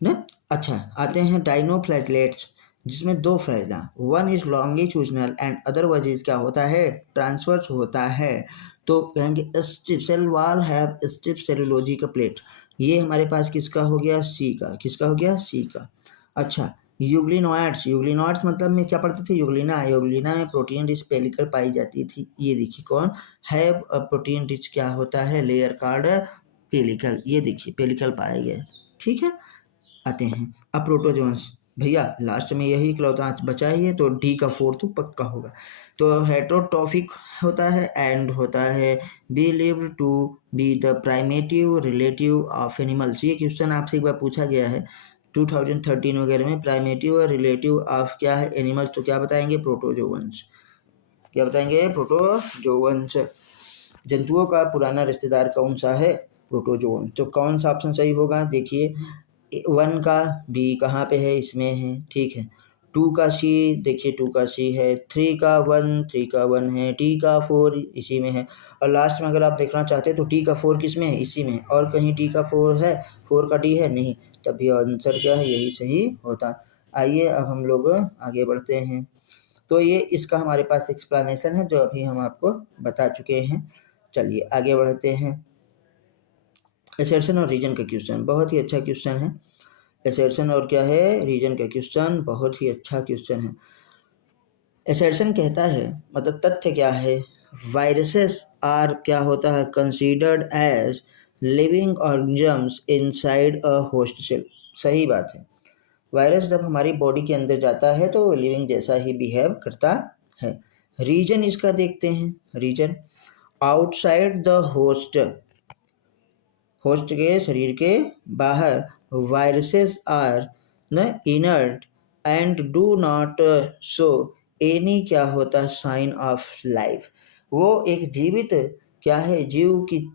ना। अच्छा आते हैं डाइनोफ्लैगेलेट्स, जिसमें दो flagella, one is longitudinal and otherwise is क्या होता है ट्रांसवर्स होता है। तो कहेंगे stiff cell wall have stiff cellulose का प्लेट। ये हमारे पास किसका हो गया सी का, किसका हो गया सी का। अच्छा यूग्लिनोइड्स, यूग्लिनोइड्स मतलब में क्या पढ़ते थे यूग्लिना, यूग्लिना में प्रोटीन रिच पेलिकल पाई जाती थी। ये देखिए कौन हैव प्रोटीन रिच क्या होता है लेयर कार्ड पेलिकल, ये देखिए पेलिकल पाया गया। ठीक है आते हैं अब प्रोटोजोन्स, भैया लास्ट में यही इकलौता बचा ही है, तो डी का 4 तो पक्का होगा। तो हेटरोट्रॉफिक होता है एंड होता है believed to be the primitive relative of animals. ये क्वेश्चन आपसे एक बार पूछा गया है 2013 वगैरह में, प्राइमेटिव और रिलेटिव ऑफ क्या है एनिमल्स, तो क्या बताएंगे प्रोटोजोवंस। क्या बताएंगे प्रोटोजोवंस। जंतुओं का पुराना रिश्तेदार कौन सा है प्रोटोजोवन। तो कौन सा ऑप्शन सही होगा देखिए, 1 का बी कहाँ पे है इसमें है, ठीक है। 2 का सी, देखिए 2 का सी है, 3 का 1 है, टी का 4 इसी में है, और लास्ट में अगर आप देखना चाहते हैं तो टी का 4 किस में है इसी में है, और कहीं टी का 4 है 4 का डी है नहीं, तभी आंसर क्या है यही सही होता। आइए अब हम लोग आगे बढ़ते हैं। तो ये इसका हमारे पास एक्सप्लेनेशन है जो अभी हम आपको बता चुके हैं। चलिए आगे बढ़ते हैं। एसर्शन और रीजन का क्वेश्चन बहुत ही अच्छा क्वेश्चन है। एसर्शन और क्या है रीजन का क्वेश्चन बहुत ही अच्छा क्वेश्चन है। एसर्शन कहता है मतलब तथ्य क्या है, वायरसेस आर क्या होता है considered as living organisms inside a host cell. सही बात है, वायरस जब हमारी बॉडी के अंदर जाता है तो लिविंग जैसा ही बिहेव करता है। रीजन इसका देखते हैं, reason outside the host, host के शरीर के बाहर वायरसेस आर न inert and do not show any क्या होता है साइन ऑफ लाइफ। वो एक जीवित क्या है जीव की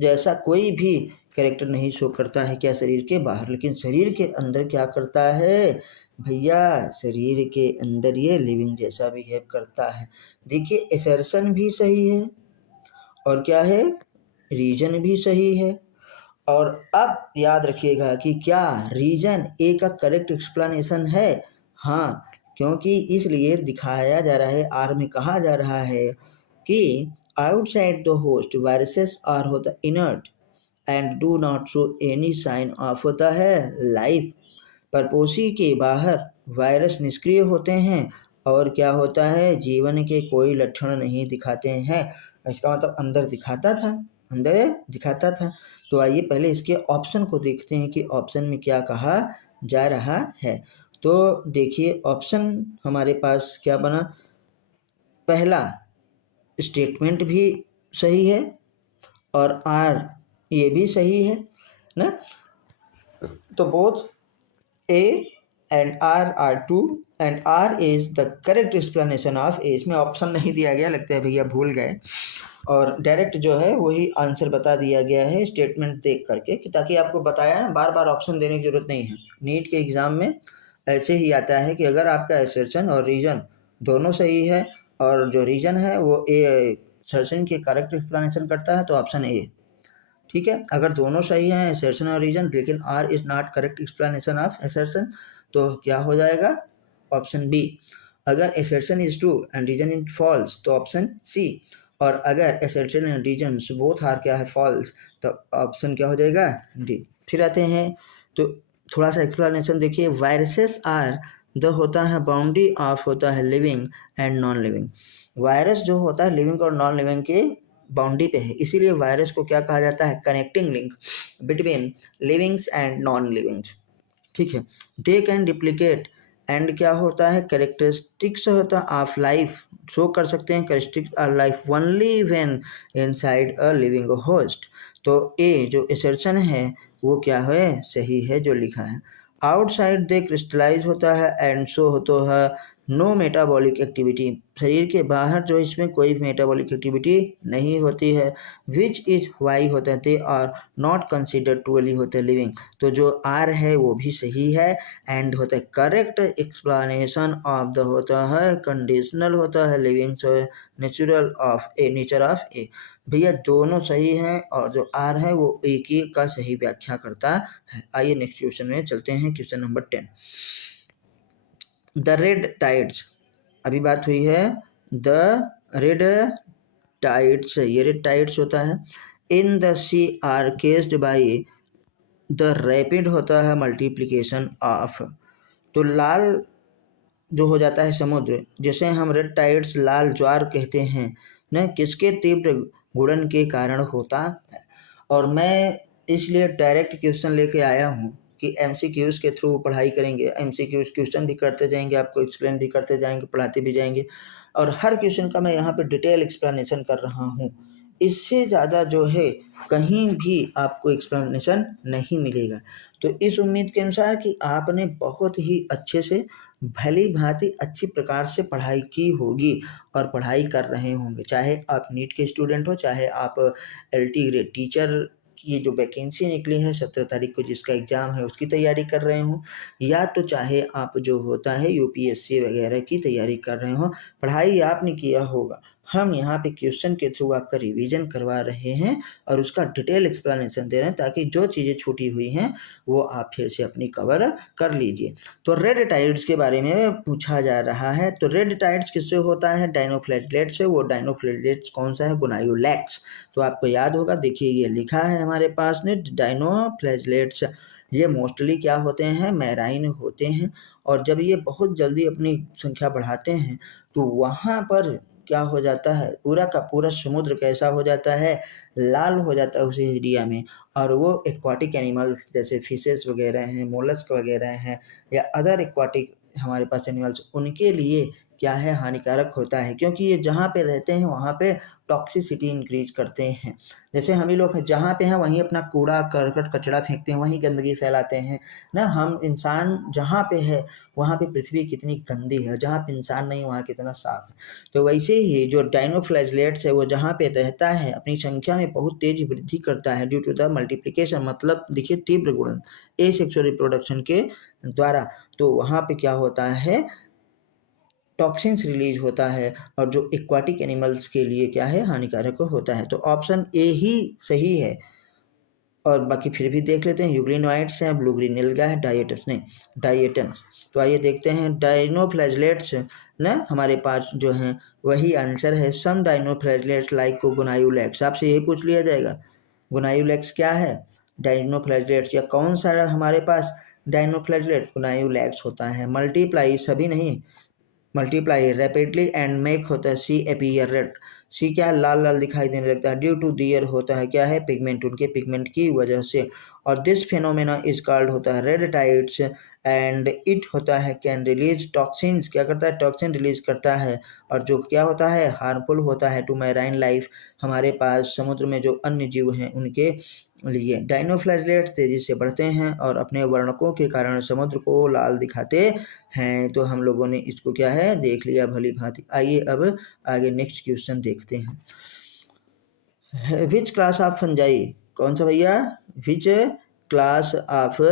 जैसा कोई भी कैरेक्टर नहीं शो करता है क्या शरीर के बाहर, लेकिन शरीर के अंदर क्या करता है भैया, शरीर के अंदर ये लिविंग जैसा बिहेव करता है। देखिए एसर्शन भी सही है और क्या है रीजन भी सही है। और अब याद रखिएगा कि क्या रीजन ए का करेक्ट एक्सप्लेनेशन है, हाँ, क्योंकि इसलिए दिखाया जा रहा है आर में कहा जा रहा है कि outside the host viruses are होता inert and do not show any sign of होता है लाइफ। परपोषी के बाहर वायरस निष्क्रिय होते हैं और क्या होता है जीवन के कोई लक्षण नहीं दिखाते हैं। इसका मतलब अंदर दिखाता था, अंदर दिखाता था। तो आइए पहले इसके ऑप्शन को देखते हैं कि ऑप्शन में क्या कहा जा रहा है। तो देखिए ऑप्शन हमारे पास क्या बना, पहला स्टेटमेंट भी सही है और आर ये भी सही है ना। तो both A and R are true and R is the correct explanation of A. इसमें ऑप्शन नहीं दिया गया, लगता है भैया भूल गए, और डायरेक्ट जो है वही आंसर बता दिया गया है स्टेटमेंट देख करके, कि ताकि आपको बताया ना बार बार ऑप्शन देने की जरूरत नहीं है। नीट के एग्ज़ाम में ऐसे ही आता है कि अगर आपका एसर्शन और रीजन दोनों सही है और जो रीजन है वो ए एसर्शन के करेक्ट एक्सप्लेनेशन करता है तो ऑप्शन ए, ठीक है। अगर दोनों सही हैं एसर्शन और रीजन लेकिन R is not correct explanation of assertion तो क्या हो जाएगा ऑप्शन बी। अगर assertion is true and reason is false तो ऑप्शन सी, और अगर assertion and reason both are क्या है फॉल्स तो ऑप्शन क्या हो जाएगा डी। फिर आते हैं तो थोड़ा सा एक्सप्लेनेशन देखिए, वायरसेस आर द होता है बाउंड्री ऑफ होता है living and non living. Virus जो होता है लिविंग और नॉन लिविंग के बाउंड्री पे है, इसीलिए वायरस को क्या कहा जाता है connecting link between livings and non livings, ठीक है। दे कैन रिप्लिकेट एंड क्या होता है, कैरेक्टरिस्टिक्स होता है ऑफ लाइफ, शो कर सकते हैं characteristics of life only when inside a living host. तो ए जो एसर्शन है वो क्या है, सही है जो लिखा है। आउटसाइड दे क्रिस्टलाइज होता है एंड शो होता है नो मेटाबॉलिक एक्टिविटी, शरीर के बाहर जो इसमें कोई मेटाबॉलिक एक्टिविटी नहीं होती है। विच इज वाई होता है they are not consider truly होते हैं लिविंग, तो जो आर है वो भी सही है। एंड होता है करेक्ट एक्सप्लेनेशन ऑफ द होता है कंडीशनल होता है living natural of a nature of a. भैया दोनों सही हैं और जो आर है वो एक ही का सही व्याख्या करता है। आइए नेक्स्ट क्वेश्चन में चलते हैं, question number 10। The red tides, अभी बात हुई है द रेड टाइड्स, ये रेड टाइड्स होता है in the sea are caused by the rapid होता है मल्टीप्लिकेशन ऑफ, तो लाल जो हो जाता है समुद्र, जैसे हम रेड टाइड्स लाल ज्वार कहते हैं न, किसके तीव्र गुणन के कारण होता है। और मैं इसलिए डायरेक्ट क्वेश्चन लेके आया हूँ कि एमसीक्यूज के थ्रू पढ़ाई करेंगे, एमसीक्यूज क्वेश्चन भी करते जाएंगे, आपको एक्सप्लेन भी करते जाएंगे, पढ़ाते भी जाएंगे, और हर क्वेश्चन का मैं यहाँ पे डिटेल एक्सप्लेनेशन कर रहा हूँ। इससे ज़्यादा जो है कहीं भी आपको एक्सप्लेनेशन नहीं मिलेगा। तो इस उम्मीद के अनुसार कि आपने बहुत ही अच्छे से भली भांति अच्छी प्रकार से पढ़ाई की होगी और पढ़ाई कर रहे होंगे, चाहे आप नीट के स्टूडेंट हो, चाहे आप एलटी ग्रेड टीचर की जो वैकेंसी निकली है 17 तारीख को जिसका एग्ज़ाम है उसकी तैयारी कर रहे हो, या तो चाहे आप जो होता है यूपीएससी वगैरह की तैयारी कर रहे हो, पढ़ाई आपने किया होगा। हम यहाँ पे क्वेश्चन के थ्रू आपका रिवीजन करवा रहे हैं और उसका डिटेल एक्सप्लेनेशन दे रहे हैं ताकि जो चीज़ें छूटी हुई हैं वो आप फिर से अपनी कवर कर लीजिए। तो रेड टाइड्स के बारे में पूछा जा रहा है। तो रेड टाइड्स किससे होता है, डायनोफ्लैगेलेट से। वो डायनोफ्लैगेलेट कौन सा है, गोनायोलैक्स। तो आपको याद होगा, देखिए ये लिखा है हमारे पास में डायनोफ्लैगेलेट्स, ये मोस्टली क्या होते हैं, मैराइन होते हैं। और जब ये बहुत जल्दी अपनी संख्या बढ़ाते हैं तो वहाँ पर क्या हो जाता है, पूरा का पूरा समुद्र कैसा हो जाता है, लाल हो जाता है उस एरिया में। और वो एक्वाटिक एनिमल्स जैसे फिशेस वगैरह हैं, मोलस्क वगैरह हैं, या अदर एक्वाटिक हमारे पास एनिमल्स, उनके लिए क्या है, हानिकारक होता है, क्योंकि ये जहाँ पे रहते हैं वहाँ पे टॉक्सिसिटी इंक्रीज करते हैं। जैसे हम ही लोग हैं जहाँ पे हैं वहीं अपना कूड़ा करकट कचरा फेंकते हैं, वहीं गंदगी फैलाते हैं ना। हम इंसान जहाँ पे है वहाँ पे पृथ्वी कितनी गंदी है, जहाँ पे इंसान नहीं वहाँ कितना साफ है। तो वैसे ही जो डायनोफ्लैगेलेट्स है वो जहाँ पे रहता है अपनी संख्या में बहुत तेज वृद्धि करता है ड्यू टू द मल्टीप्लिकेशन, मतलब देखिए तीव्र गुणन, एसेक्सुअल रिप्रोडक्शन के द्वारा। तो वहाँ पे क्या होता है, टॉक्सिन्स रिलीज होता है और जो एक्वाटिक एनिमल्स के लिए क्या है, हानिकारक होता है। तो ऑप्शन ए ही सही है। और बाकी फिर भी देख लेते हैं, यूग्लिनोइड्स हैं, ब्लू ग्रीन एल्गा है, डाइएटस नहीं डाइएटन्स। तो आइए देखते हैं डायनोफ्लैगेलेट्स ना हमारे पास जो हैं वही आंसर है। सम डायनोफ्लैगेलेट्स लाइक गोनायोलैक्स, आपसे यही पूछ लिया जाएगा गोनायोलैक्स क्या है, डायनोफ्लैगेलेट्स, या कौन सा हमारे पास डायनोफ्लैगेलेट, गोनायोलैक्स होता है। मल्टीप्लाई सभी नहीं, मल्टीप्लाई रैपिडली एंड मेक होता है सी अपीयर रेड, सी क्या लाल लाल दिखाई देने लगता है, ड्यू टू दियर होता है क्या है, पिगमेंट, उनके पिगमेंट की वजह से। और दिस फेनोमेना इज कॉल्ड होता है रेड टाइड्स एंड इट होता है कैन रिलीज टॉक्सिन्स, क्या करता है, टॉक्सिन रिलीज करता है, और जो क्या होता है, हार्मफुल होता है टू मैराइन लाइफ, हमारे पास समुद्र में जो अन्य जीव हैं उनके लिए। डायनोफ्लैगेलेट्स तेजी से बढ़ते हैं और अपने वर्णकों के कारण समुद्र को लाल दिखाते हैं। तो हम लोगों ने इसको क्या है, देख लिया भली भांति। आइए अब आगे नेक्स्ट क्वेश्चन देखते हैं। विच क्लास ऑफ फंजाई, कौन सा भैया, which class of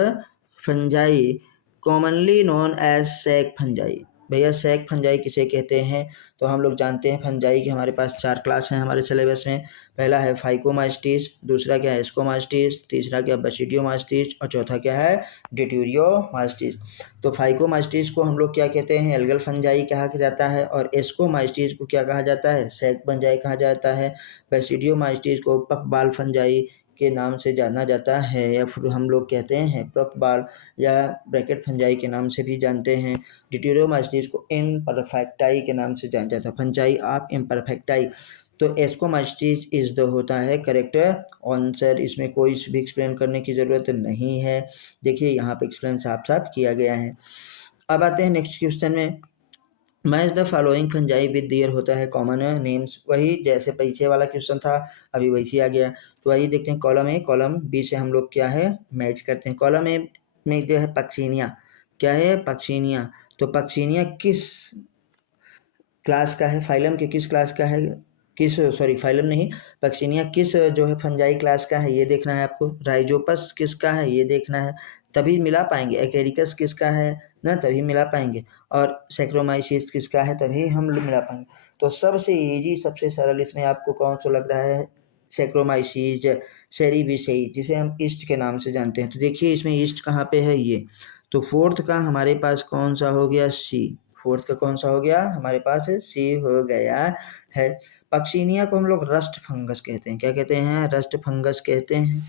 fungi commonly known as sac fungi. भैया सैक फंजाई किसे कहते हैं, तो हम लोग जानते हैं फंजाई की हमारे पास 4 क्लास हैं हमारे सिलेबस में। पहला है फाइकोमास्टिस, दूसरा क्या है, स्कोमास्टिस, तीसरा क्या बसिडियोमास्टिस, और चौथा क्या है, डिट्यूरियोमास्टिस। तो फाइकोमास्टिस को हम लोग क्या कहते हैं, एल्गल फंजाई कहा जाता है, और एस्कोमास्टिस को क्या कहा जाता है, सैक फंजाई कहा जाता है। बैसिडियोमास्टिस को पफ बाल फंजाई के नाम से जाना जाता है, या फिर हम लोग कहते हैं पफ बाल या ब्रैकेट फंजाई के नाम से भी जानते हैं। डिट्यूरियोमास्टिस को इम्परफेक्टाई के नाम से जाना जाता है, फंजाई ऑफ इम्परफेक्टाई। तो एस्कोमास्टिस इज द होता है करेक्ट आंसर, इसमें कोई भी एक्सप्लेन करने की ज़रूरत नहीं है। देखिए यहाँ पे एक्सप्लेन साफ साफ किया गया है। अब आते हैं नेक्स्ट क्वेश्चन में। Match the following fungi with their होता है कॉमन नेम्स, वही जैसे पीछे वाला क्वेश्चन था अभी वैसे आ गया। तो आइए देखते हैं कॉलम ए कॉलम बी से हम लोग क्या है मैच करते हैं। कॉलम ए में जो है पक्सीनिया, क्या है पक्सीनिया, तो पक्सीनिया किस क्लास का है, फाइलम के किस क्लास का है, किस सॉरी फाइलम नहीं, पक्सीनिया किस जो है फंजाई क्लास का है ये देखना है आपको। राइजोपस किसका है ये देखना है, तभी मिला पाएंगे। एकेरिकस किसका है ना, तभी मिला पाएंगे। और सैक्रोमाइसिस किसका है, तभी हम लोग मिला पाएंगे। तो सबसे इजी सबसे सरल इसमें आपको कौन सा लग रहा है, सैक्रोमाइसिस सेरीविसेई, जिसे हम ईस्ट के नाम से जानते हैं। तो देखिए इसमें ईस्ट कहाँ पे है ये, तो फोर्थ का हमारे पास कौन सा हो गया सी, फोर्थ का कौन सा हो गया हमारे पास सी हो गया है। पक्सीनिया को हम लोग रस्ट फंगस कहते हैं, क्या कहते हैं, रस्ट फंगस कहते हैं।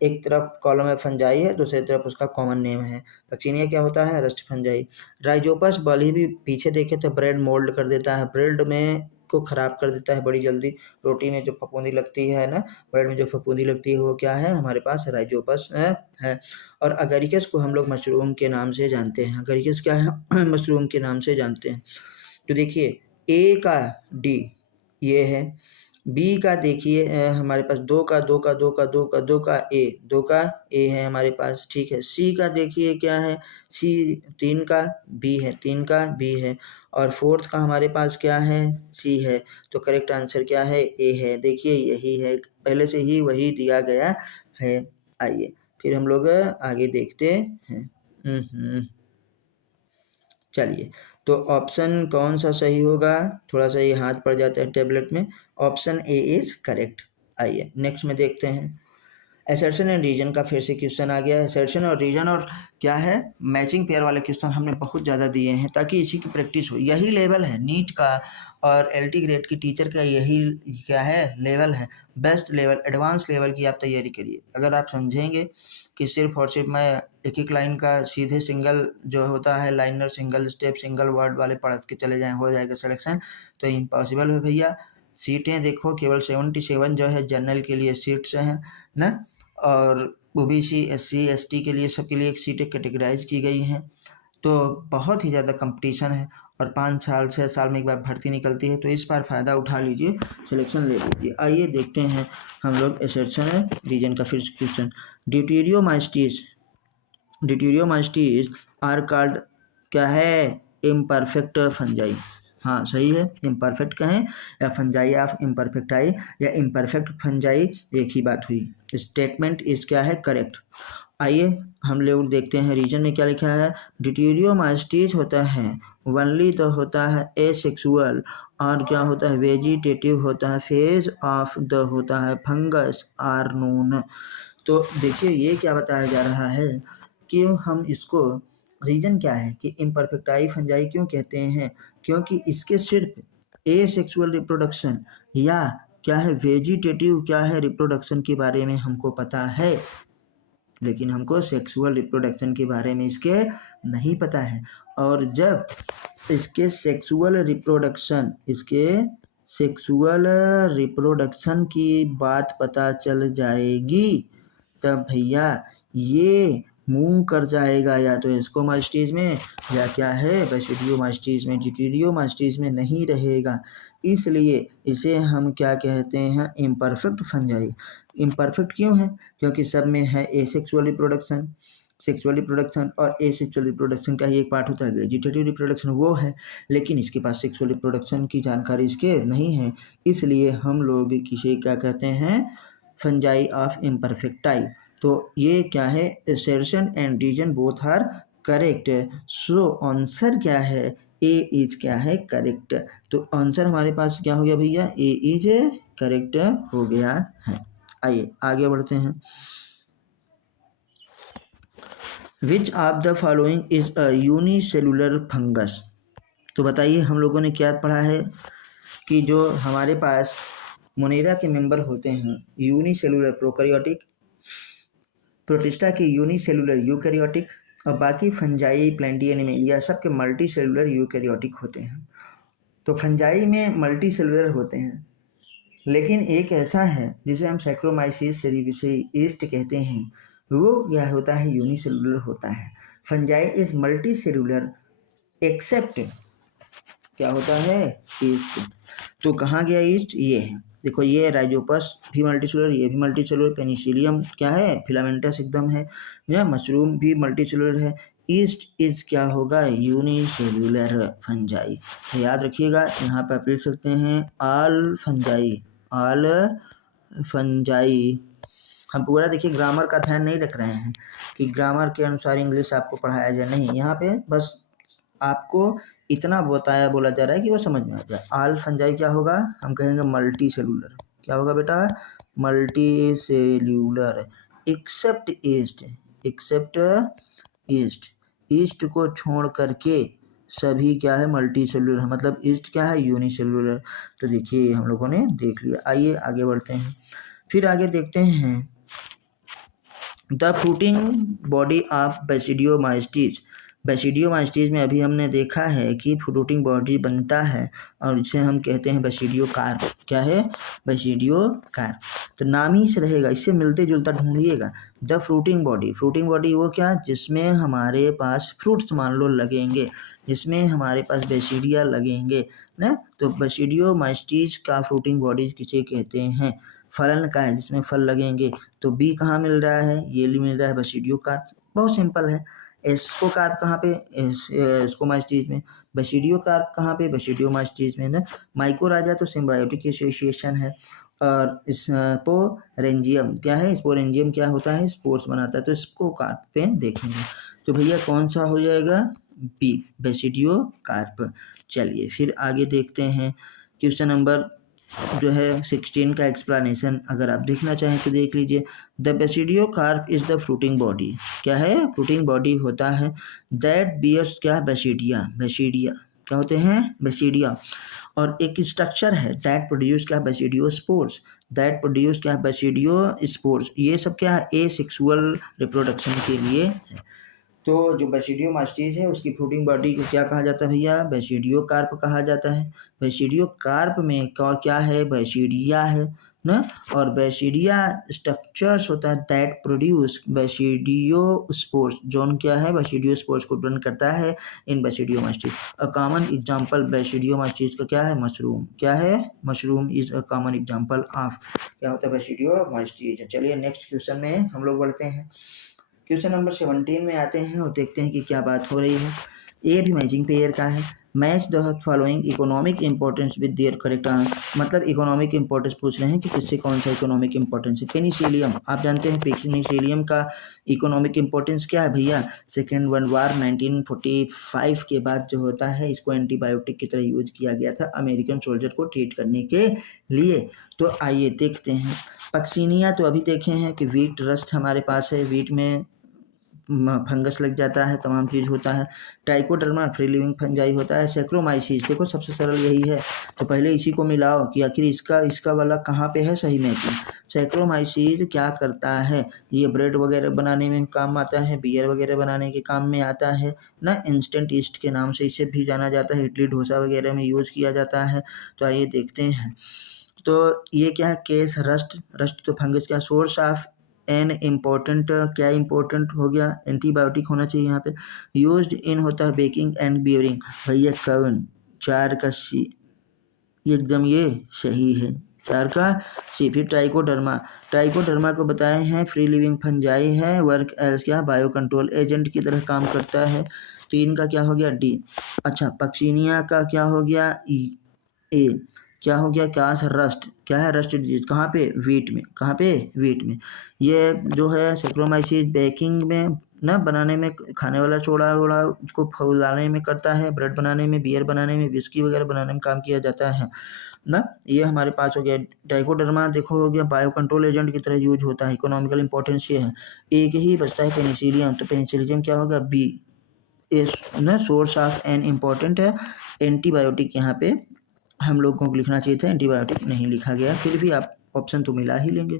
एक तरफ कॉलम में फंजाई है, दूसरी तरफ उसका कॉमन नेम है। पक्सीनिया क्या होता है, रस्ट फंजाई। राइजोपस बली भी पीछे देखे तो ब्रेड मोल्ड कर देता है, ब्रेड में को खराब कर देता है बड़ी जल्दी। रोटी में जो फफूंदी लगती है ना, ब्रेड में जो फफूंदी लगती है वो क्या है हमारे पास राइजोपस है। और अगरिकस को हम लोग मशरूम के नाम से जानते हैं, अगरिकस क्या है मशरूम के नाम से जानते हैं। तो देखिए ए का डी ये है, बी का देखिए हमारे पास दो का दो का दो का दो का दो का ए, दो का ए है हमारे पास, ठीक है। सी का देखिए क्या है, सी तीन का बी है, तीन का बी है। और फोर्थ का हमारे पास क्या है, सी है। तो करेक्ट आंसर क्या है, ए है। देखिए यही है, पहले से ही वही दिया गया है। आइए फिर हम लोग आगे देखते हैं। चलिए तो ऑप्शन कौन सा सही होगा, थोड़ा सा ये हाथ पड़ जाता है टेबलेट में। Option A is correct. आइए नेक्स्ट में देखते हैं। असर्शन एंड रीजन का फिर से क्वेश्चन आ गया है। असर्शन और रीजन और क्या है मैचिंग पेयर वाले क्वेश्चन हमने बहुत ज़्यादा दिए हैं ताकि इसी की प्रैक्टिस हो। यही लेवल है नीट का और एलटी ग्रेड की टीचर का, यही क्या है लेवल है, बेस्ट लेवल एडवांस लेवल की आप तैयारी करिए। अगर आप समझेंगे कि सिर्फ और सिर्फ मैं एक एक लाइन का सीधे सिंगल जो होता है liner single step single word वाले पढ़ के चले जाएँ हो जाएगा सिलेक्शन, तो इम्पॉसिबल है भैया। सीटें देखो केवल 77 जो है जनरल के लिए सीट्स हैं ना, और ओबीसी एससी एसटी के लिए सबके लिए एक सीटें कैटेगराइज की गई हैं। तो बहुत ही ज़्यादा कंपटीशन है और 5 साल 6 साल में एक बार भर्ती निकलती है, तो इस बार फ़ायदा उठा लीजिए, सिलेक्शन ले लीजिए। आइए देखते हैं हम लोग असर्शन रीजन का फिर क्वेश्चन। ड्यूटेरियोमाइस्टीज, ड्यूटेरियोमाइस्टीज आर कॉल्ड क्या है, इम्परफेक्ट फंजाई। हाँ सही है, इम्परफेक्ट कहें या फंजाई ऑफ इम्परफेक्टाई या इम्परफेक्ट फंजाई एक ही बात हुई। स्टेटमेंट इस क्या है करेक्ट। आइए हम लोग देखते हैं रीजन में क्या लिखा है। ड्यूटेरियोमाइस्टीज होता है वनली तो होता है एसेक्सुअल, और क्या होता है वेजिटेटिव होता है, फेज ऑफ द होता है फंगस आर नोन। तो देखिए ये क्या बताया जा रहा है कि हम इसको रीजन क्या है कि इम्परफेक्टाई फंजाई क्यों कहते हैं, क्योंकि इसके सिर्फ एसेक्सुअल रिप्रोडक्शन या क्या है वेजिटेटिव क्या है रिप्रोडक्शन के बारे में हमको पता है, लेकिन हमको सेक्सुअल रिप्रोडक्शन के बारे में इसके नहीं पता है। और जब इसके सेक्सुअल रिप्रोडक्शन की बात पता चल जाएगी तब भैया ये मूव कर जाएगा या तो एस्कोमास्टीज में या क्या है बेसिडियोमास्टीज में, ड्यूटेरियोमास्टीज में नहीं रहेगा। इसलिए इसे हम क्या कहते हैं इम्परफेक्ट फंजाई। इम्परफेक्ट क्यों है, क्योंकि सब में है एसेक्सुअल रिप्रोडक्शन, सेक्सुअल रिप्रोडक्शन और एसेक्सुअल रिप्रोडक्शन का ही एक पार्ट होता है वेजिटेटिव रिप्रोडक्शन वो है, लेकिन इसके पास सेक्सुअल रिप्रोडक्शन की जानकारी इसके नहीं है। इसलिए हम लोग किसे क्या कहते हैं फंजाई ऑफ इम्परफेक्टाई। तो ये क्या है assertion and reason both are correct. So answer क्या है ए इज क्या है करेक्ट। तो आंसर हमारे पास क्या हो गया भैया ए इज करेक्ट हो गया है। आइए आगे बढ़ते हैं। विच of the following is a unicellular fungus. तो बताइए हम लोगों ने क्या पढ़ा है कि जो हमारे पास मोनेरा के मेंबर होते हैं यूनिसेलुलर प्रोकैरियोटिक, प्रोटिस्टा के यूनिसेलुलर यूकैरियोटिक और बाकी फंजाई प्लेंटी एनिमेलिया सबके मल्टी सेलुलर यूकैरियोटिक होते हैं। तो फंजाई में मल्टी सेलुलर होते हैं, लेकिन एक ऐसा है जिसे हम सैक्रोमाइसिस सेरीविसेई ईस्ट कहते हैं, वो क्या होता है यूनिसेलुलर होता है। Fungi is multi cellular except क्या होता है, ईस्ट। तो कहाँ गया ईस्ट, ये है, देखो ये राइजोपस भी मल्टीसेलुलर, ये भी मल्टीसेलुलर, पेनिसिलियम क्या है, फिलामेंटस एकदम है, या मशरूम भी मल्टीसेलुलर है। ईस्ट इज क्या होगा, यूनिसेल्युलर फंजाई। तो याद रखिएगा, यहाँ पर आप लिख सकते हैं ऑल फंजाई, ऑल फंजाई। हम पूरा देखिए ग्रामर का ध्यान नहीं रख रहे हैं कि ग्रामर के अनुसार इंग्लिश आपको पढ़ाया जाए, नहीं, यहाँ पे बस आपको इतना बताया बोला जा रहा है कि वो समझ में आ जाए। ऑल फंजाई क्या होगा, हम कहेंगे मल्टी सेलुलर, क्या होगा बेटा, multi cellular, except yeast, except yeast, yeast को छोड़ करके सभी क्या है, मल्टी सेलुलर है, मतलब ईस्ट क्या है, यूनिसेलुलर। तो देखिए हम लोगों ने देख लिया, आइए आगे बढ़ते हैं। फिर आगे देखते हैं द फ्रूटिंग बॉडी ऑफ बेसिडियोमाइस्टीज। बेसिडियोमाइस्टीज में अभी हमने देखा है कि फ्रूटिंग बॉडी बनता है और इसे हम कहते हैं बेसिडियोकार्प। क्या है, बेसिडियोकार्प। तो नाम ही से रहेगा, इससे मिलते जुलता ढूंढिएगा। The fruiting body, fruiting body वो क्या, जिसमें हमारे पास फ्रूट्स मान लो लगेंगे, जिसमें हमारे पास बेसिडिया लगेंगे ना, तो बेसिडियोमाइस्टीज का फ्रूटिंग बॉडी किसे कहते हैं, फलन का है जिसमें फल लगेंगे। तो बी कहाँ मिल रहा है, ये मिल रहा है बेसिडियोकार्प, बहुत सिंपल है। एस्कोकार्प कहाँ पे, एस्कोमाइस्टीज में, बेसिडियोकार्प कहाँ पे, बेसिडियोमाइस्टीज में ना। माइकोराजा तो सिम्बायोटिक एसोसिएशन है, और स्पोरेंजियम क्या है, स्पोरेंजियम क्या होता है, स्पोर्स बनाता है, तो स्कोकार्प पे देखेंगे। तो भैया कौन सा हो जाएगा, बी, बेसिडियोकार्प। चलिए फिर आगे देखते हैं, क्वेश्चन नंबर जो है 16 का एक्सप्लेनेशन अगर आप देखना चाहें तो देख लीजिए। The basidiocarp is the fruiting body, क्या है, फ्रूटिंग बॉडी होता है, दैट बियर्स क्या, बेसिडिया, बेसिडिया क्या होते हैं, बेसिडिया। और एक स्ट्रक्चर है दैट प्रोड्यूस क्या, बेसिडियो स्पोर्स, दैट प्रोड्यूस क्या, बेसिडियो स्पोर्स। ये सब क्या है, ए सेक्सुअल रिप्रोडक्शन के लिए है। तो जो बेसिडियोमास्टीज है उसकी फ्रूटिंग बॉडी को क्या कहा जाता है भैया, बेसिडियोकार्प कहा जाता है। बेसिडियोकार्प में क्या है, बेसिडिया है ना, और बेसिडिया स्ट्रक्चर्स होता है दैट प्रोड्यूस बेसिडियोस्पोर्स, जोन क्या है, बेसिडियोस्पोर्स को उत्पन्न करता है इन बेसिडियोमास्टीज। अ कॉमन एग्जांपल बेसिडियोमास्टीज का क्या है, मशरूम, क्या है, mushroom is a common example of क्या होता है, बेसिडियोमास्टीज। चलिए नेक्स्ट क्वेश्चन में हम लोग बढ़ते हैं। क्वेश्चन नंबर 17 में आते हैं और देखते हैं कि क्या बात हो रही है। ए भी मैचिंग पेयर का है। Match the following economic importance with their correct answer, मतलब इकोनॉमिक इंपॉर्टेंस पूछ रहे हैं कि किससे कौन सा इकोनॉमिक इंपॉर्टेंस है। पेनिसिलियम, आप जानते हैं पेनिसिलियम का इकोनॉमिक इंपॉर्टेंस क्या है भैया, सेकेंड वर्ल्ड वार 1945 के बाद जो होता है, इसको एंटीबायोटिक की तरह यूज किया गया था अमेरिकन सोल्जर को ट्रीट करने के लिए। तो आइए देखते हैं। पक्सिनिया तो अभी देखे हैं कि वीट रस्ट हमारे पास है, वीट में फंगस लग जाता है, तमाम चीज़ होता है। ट्राइकोडर्मा फ्री लिविंग फंजाई होता है। सैक्रोमाइसिस, देखो सबसे सरल यही है, तो पहले इसी को मिलाओ कि आखिर इसका वाला कहाँ पे है सही मैचिंग। सैक्रोमाइसिस क्या करता है, ये ब्रेड वगैरह बनाने में काम आता है, बियर वगैरह बनाने के काम में आता है ना, इंस्टेंट ईस्ट के नाम से इसे भी जाना जाता है, इडली डोसा वगैरह में यूज किया जाता है। तो आइए देखते हैं। तो ये क्या है, केस रस्ट, रस्ट तो फंगस का सोर्स ऑफ एन इम्पोर्टेंट, क्या इम्पोर्टेंट हो गया, एंटीबायोटिक होना चाहिए यहाँ पे। यूज्ड इन होता है बेकिंग एंड बियरिंग, भैया कौन, 4 का सी, एकदम ये सही है, 4 का सी। फिर ट्राइकोडर्मा, ट्राइकोडर्मा को बताए हैं फ्री लिविंग फंजाई है, वर्क एज क्या, बायो कंट्रोल एजेंट की तरह काम करता है। 3 का क्या हो गया, डी। अच्छा पक्सिनिया का क्या हो गया, ई, ए क्या हो गया, क्या रस्ट, क्या है, रस्ट डिजीज, कहाँ पे, वीट में, कहाँ पे, वीट में। ये जो है सैक्रोमाइसिस बेकिंग में ना, बनाने में, खाने वाला सोडा वोडा उसको फैलाने में करता है, ब्रेड बनाने में, बियर बनाने में, विस्की वगैरह बनाने में काम किया जाता है ना। ये हमारे पास हो गया। ट्राइकोडर्मा देखो हो गया, बायो कंट्रोल एजेंट की तरह यूज होता है, इकोनॉमिकल इंपॉर्टेंस ये है। एक ही बचता है पेनिसिलियम, तो पेनिसिलियम क्या होगा, बी, इज ना सोर्स ऑफ एन इम्पॉर्टेंट है एंटीबायोटिक। यहाँ पे हम लोगों को लिखना चाहिए था, एंटीबायोटिक नहीं लिखा गया, फिर भी आप ऑप्शन तो मिला ही लेंगे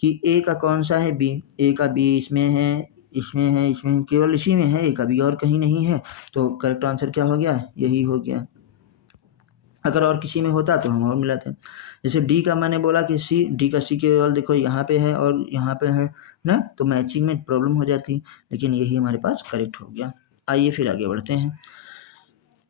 कि ए का कौन सा है, बी, ए का बी इसमें है, इसमें है, इसमें केवल इसी में है ए का बी, और कहीं नहीं है। तो करेक्ट आंसर क्या हो गया, यही हो गया। अगर और किसी में होता तो हम और मिलाते। जैसे डी का मैंने बोला कि सी, डी का सी केवल देखो यहाँ पे है और यहाँ पे है ना, तो मैचिंग में प्रॉब्लम हो जाती, लेकिन यही हमारे पास करेक्ट हो गया। आइए फिर आगे बढ़ते हैं।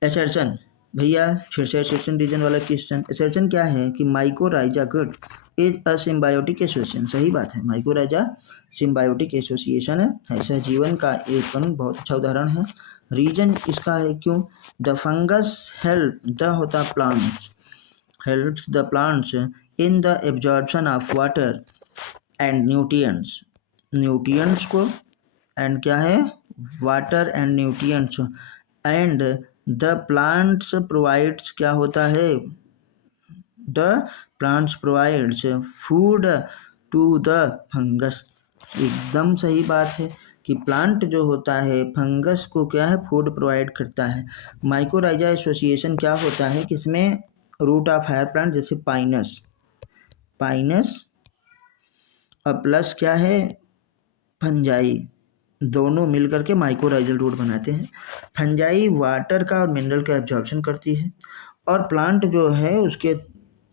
एसर्शन, भैया फिर से एसर्शन रीजन वाला क्वेश्चन। एसर्शन क्या है कि mycorrhiza good is a symbiotic association. सही बात है, माइकोराइजा सिम्बायोटिक एसोसिएशन है, सहजीवन का एक बहुत अच्छा उदाहरण है। रीजन इसका है क्यों, द फंगस हेल्प द होता plants, helps the plants in the absorption of water and nutrients, nutrients को एंड क्या है water and nutrients, and the plants provides क्या होता है, the plants provides food to the fungus. एकदम सही बात है कि प्लांट जो होता है फंगस को क्या है फूड प्रोवाइड करता है। माइकोराइजा एसोसिएशन क्या होता है कि इसमें रूट ऑफ हायर प्लांट जैसे पाइनस, पाइनस और प्लस क्या है फंजाई, दोनों मिलकर के माइकोराइजल रूट बनाते हैं। फंजाई वाटर का और मिनरल का एब्जॉर्प्शन करती है और प्लांट जो है उसके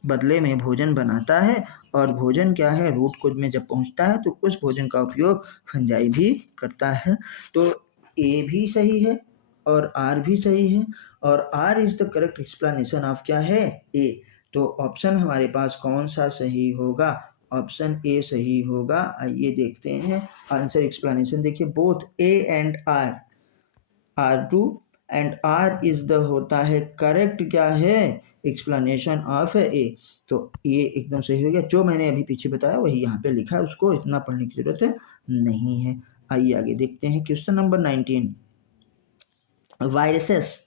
बदले में भोजन बनाता है, और भोजन क्या है रूट को में जब पहुंचता है तो उस भोजन का उपयोग फंजाई भी करता है। तो ए भी सही है और आर भी सही है, और R is the correct explanation of क्या है ए। तो ऑप्शन हमारे पास कौन सा सही होगा, ऑप्शन ए सही होगा। आइए देखते हैं आंसर एक्सप्लेनेशन। देखिए both A and R, are true and R is the होता है करेक्ट क्या है एक्सप्लेनेशन ऑफ ए। तो ये एकदम सही हो गया, जो मैंने अभी पीछे बताया वही यहाँ पे लिखा है, उसको इतना पढ़ने की जरूरत नहीं है। आइए आगे देखते हैं question number 19। Viruses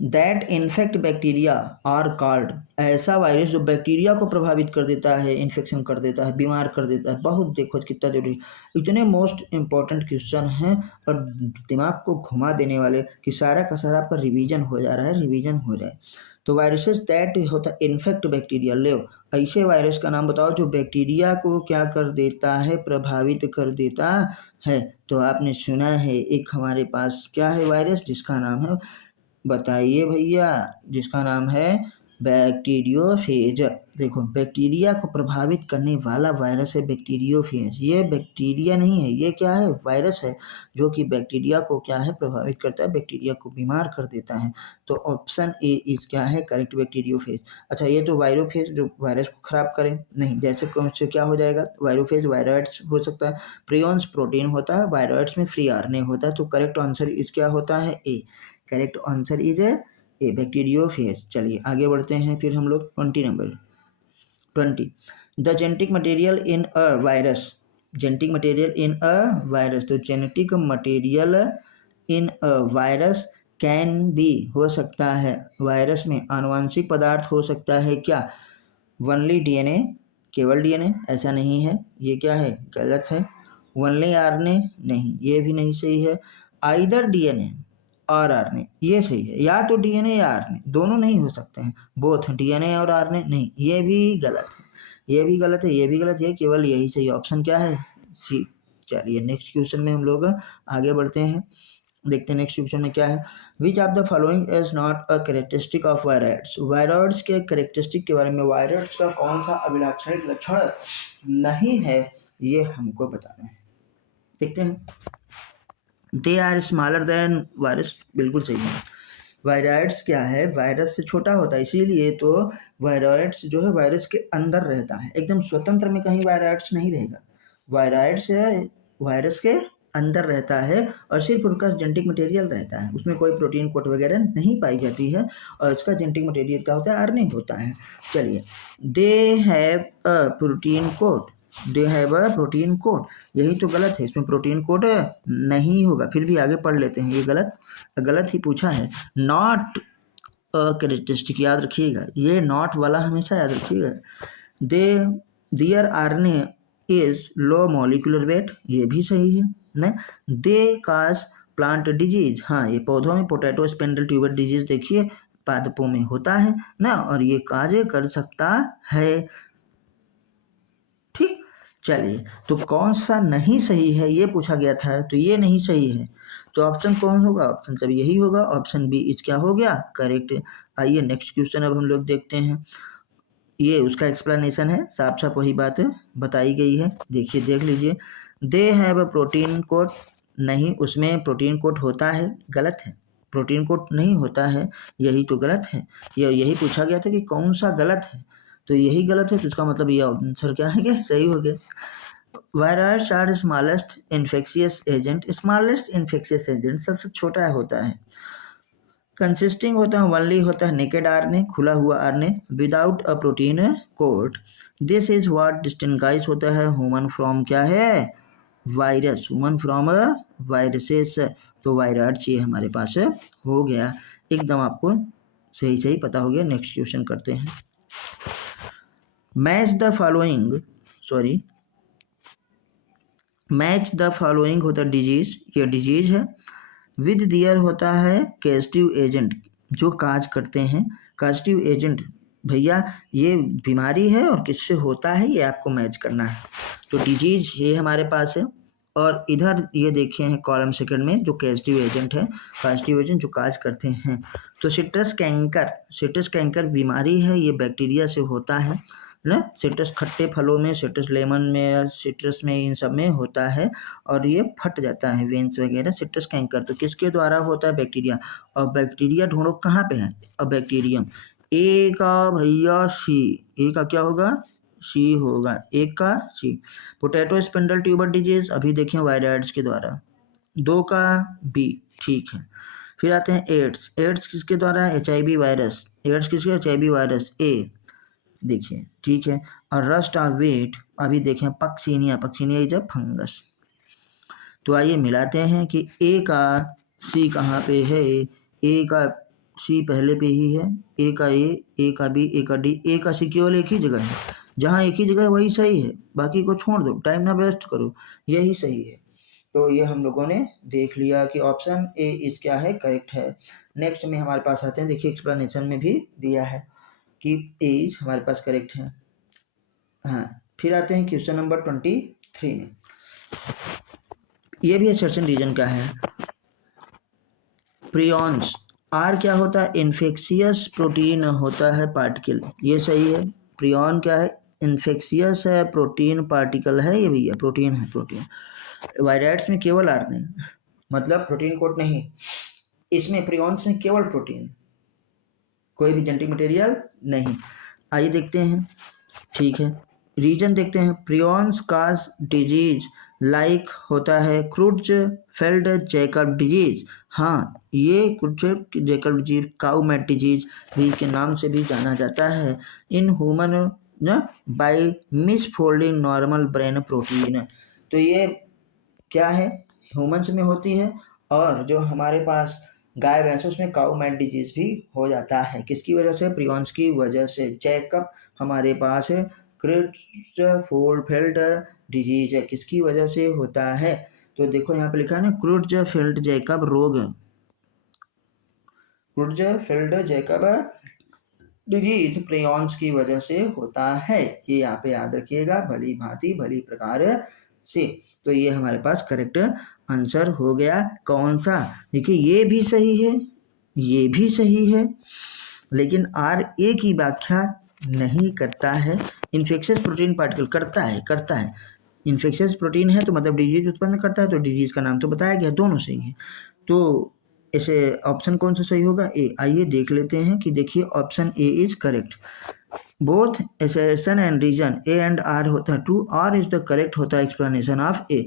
that infect bacteria are called, ऐसा वायरस जो बैक्टीरिया को प्रभावित कर देता है, इन्फेक्शन कर देता है, बीमार कर देता है। बहुत देखो कितना जरूरी, इतने मोस्ट इंपॉर्टेंट क्वेश्चन हैं और दिमाग को घुमा देने वाले कि सारा का सारा आपका रिवीजन हो जा रहा है, रिवीजन हो जाए। तो वायरसेस दैट होता है इन्फेक्ट बैक्टीरिया, ले ऐसे वायरस का नाम बताओ जो बैक्टीरिया को क्या कर देता है, प्रभावित कर देता है। तो आपने सुना है एक हमारे पास क्या है वायरस जिसका नाम है, बताइए भैया, जिसका नाम है बैक्टीरियोफेज। देखो बैक्टीरिया को प्रभावित करने वाला वायरस है बैक्टीरियोफेज। ये बैक्टीरिया नहीं है, ये क्या है वायरस है जो कि बैक्टीरिया को क्या है प्रभावित करता है, बैक्टीरिया को बीमार कर देता है। तो ऑप्शन ए इज क्या है करेक्ट बैक्टीरियोफेज। अच्छा ये तो वायरोफेज जो वायरस को खराब करे नहीं, जैसे कौन से क्या हो जाएगा वायरोफेज वायरॉइड्स हो सकता है, प्रियॉन्स प्रोटीन होता है, वायरॉइड्स में फ्री आरएनए होता है। तो करेक्ट आंसर इज क्या होता है A, correct answer is a bacteriophage. चलिए आगे बढ़ते हैं फिर हम लोग 20 number 20। The genetic material in a virus, genetic material in a virus, तो genetic material in a virus can be हो सकता है, वायरस में आनुवंशिक पदार्थ हो सकता है क्या, वनली डीएनए, केवल डीएनए, ऐसा नहीं है, ये क्या है गलत है। वनली आरएनए नहीं, ये भी नहीं सही है। आइदर डीएनए और आरएनए ये सही है, या तो डीएनए या आरएनए, दोनों नहीं हो सकते हैं, बोथ डीएनए और आरएनए नहीं, ये भी गलत है, ये भी गलत है, ये भी गलत है, केवल यही सही ऑप्शन क्या है सी। चलिए नेक्स्ट क्वेश्चन में हम लोग आगे बढ़ते हैं, देखते हैं नेक्स्ट क्वेश्चन में क्या है। Which of the following is not a characteristic of viroids, viroids के कैरेक्टरिस्टिक के बारे में, वायरॉइड्स का कौन सा अभिलाक्षणिक लक्षण नहीं है ये हमको बताना है। देखते हैं, they are smaller than virus, बिल्कुल सही है। वायरॉइड्स क्या है वायरस से छोटा होता है, इसीलिए तो वायरॉइड्स जो है वायरस के अंदर रहता है, एकदम स्वतंत्र में कहीं वायरॉइड्स नहीं रहेगा, वायरॉइड्स वायरस के अंदर रहता है और सिर्फ उसका जेनेटिक मटेरियल रहता है, उसमें कोई प्रोटीन कोट वगैरह नहीं पाई जाती है, और उसका जेनेटिक मटेरियल क्या होता है आरएनए होता है। चलिए they have a protein coat, they have a protein coat, यही तो गलत है, इसमें प्रोटीन कोट नहीं होगा, फिर भी आगे पढ़ लेते हैं, ये गलत ही पूछा है। नॉट कैरेक्टरिस्टिक याद रखिएगा, ये नॉट वाला हमेशा याद रखिएगा। They their RNA is low molecular weight, ये भी सही है ना। दे काज प्लांट डिजीज, हाँ ये पौधों में पोटैटो स्पेंडल ट्यूबर डिजीज देखिए पादपों में होता है ना, और ये काज कर सकता है। ठीक, चलिए तो कौन सा नहीं सही है ये पूछा गया था, तो ये नहीं सही है, तो ऑप्शन कौन होगा, ऑप्शन तब यही होगा, ऑप्शन बी इज क्या हो गया करेक्ट। आइए नेक्स्ट क्वेश्चन अब हम लोग देखते हैं, ये उसका एक्सप्लेनेशन है, साफ साफ वही बात बताई गई है, देखिए देख लीजिए। They have a protein coat, नहीं उसमें प्रोटीन कोट होता है, गलत है, प्रोटीन कोट नहीं होता है, यही तो गलत है। यही पूछा गया था कि कौन सा गलत है, तो यही गलत है, तो इसका मतलब ये आंसर क्या है, क्या सही हो गया। Virus are smallest infectious agent, smallest infectious agent सबसे छोटा होता है। कंसिस्टिंग होता है ओनली होता है नेकेड आरएनए, खुला हुआ RNA, without a protein code. This is what distinguish होता है ह्यूमन फ्रॉम क्या है, वायरस, ह्यूमन फ्रॉम वायरसेस। तो वायरस ये हमारे पास हो गया, एकदम आपको सही सही पता हो गया। नेक्स्ट क्वेश्चन करते हैं। Match the following, sorry, match the following होता है डिजीज, ये डिजीज है। विद दियर होता है कैस्टिव एजेंट, जो काज करते हैं। कास्टिव एजेंट भैया ये बीमारी है और किससे होता है ये आपको मैच करना है। तो डिजीज ये हमारे पास है, और इधर ये देखे हैं कॉलम सेकंड में जो कैस्टिव एजेंट है, कास्टिव एजेंट जो काज करते हैं। तो सिट्रस कैंकर बीमारी है, ये बैक्टीरिया से होता है ना। सिट्रस खट्टे फलों में, सिट्रस लेमन में, सिट्रस में, इन सब में होता है, और ये फट जाता है वेंस वगैरह। सिट्रस कैंकर तो किसके द्वारा होता है, बैक्टीरिया। और बैक्टीरिया ढूंढो कहाँ पे है, अब बैक्टीरियम। ए का भैया सी, ए का क्या होगा, सी होगा, एक का सी। पोटैटो स्पिंडल ट्यूबर डिजीज अभी देखें वायरॉइड्स के द्वारा, दो का बी, ठीक है। फिर आते हैं एड्स, एड्स किसके द्वारा, HIV वायरस, एड्स किसके, HIV वायरस ए, देखिए ठीक है। और रस्ट ऑफ वेट अभी देखें पक्सीनिया इज अ फंगस। तो आइए मिलाते हैं कि ए का सी कहाँ पे है, ए का सी पहले पे ही है, ए का बी, ए का डी। ए का सी केवल एक ही जगह है, जहाँ एक ही जगह है वही सही है, बाकी को छोड़ दो, टाइम ना वेस्ट करो, यही सही है। तो ये हम लोगों ने देख लिया कि ऑप्शन ए इस क्या है, करेक्ट है। नेक्स्ट में हमारे पास आते हैं, देखिए एक्सप्लेनेशन में भी दिया है कि एज हमारे पास करेक्ट है। हाँ, फिर आते हैं क्वेश्चन नंबर 23 में, ये भी असर्शन रीजन का है। प्रियॉन्स, आर क्या होता है, इन्फेक्शियस प्रोटीन होता है पार्टिकल, ये सही है। प्रियॉन क्या है, इन्फेक्शियस है, प्रोटीन पार्टिकल है, ये भैया प्रोटीन है, प्रोटीन। वायरस में केवल आरएनए, मतलब प्रोटीन कोड नहीं, इसमें प्रियॉन्स में केवल प्रोटीन, कोई भी जेनेटिक मटेरियल नहीं। आइए देखते हैं, ठीक है। रीजन देखते हैं, प्रियॉन्स काज डिजीज लाइक होता है क्रूट्ज़फेल्ड जैकब डिजीज। हाँ, ये Creutzfeldt Jakob disease cow mad disease भी के नाम से भी जाना जाता है। In human by misfolding normal brain protein, तो ये क्या है, ह्यूमन्स में होती है, और जो हमारे पास गाय भैंसों में काउ मैट डिजीज भी हो जाता है। किसकी वजह से, प्रियॉन्स की वजह से। जैकब हमारे पास है क्रूट्ज़फेल्ड डिजीज है, किसकी वजह से होता है, तो देखो यहाँ पे लिखा है ना, क्रूट्ज़फेल्ड जैकब रोग, क्रूट्ज़फेल्ड जैकब डिजीज प्रियॉन्स की वजह से होता है, ये यहाँ पे याद रखिएगा भली भांति भली प्रकार से। तो ये हमारे पास करेक्ट आंसर हो गया। कौन सा, देखिए ये भी सही है, ये भी सही है, लेकिन आर ए की व्याख्या नहीं करता है। इन्फेक्शियस प्रोटीन पार्टिकल करता है। इन्फेक्शियस प्रोटीन है तो मतलब डिजीज उत्पन्न करता है, तो डिजीज का नाम तो बताया गया, दोनों सही है। तो ऐसे ऑप्शन कौन सा सही होगा, ए। आइए देख लेते हैं कि देखिए option A is correct. Both assertion and reason A and R होता है true, R is the correct होता है एक्सप्लेनेशन ऑफ ए।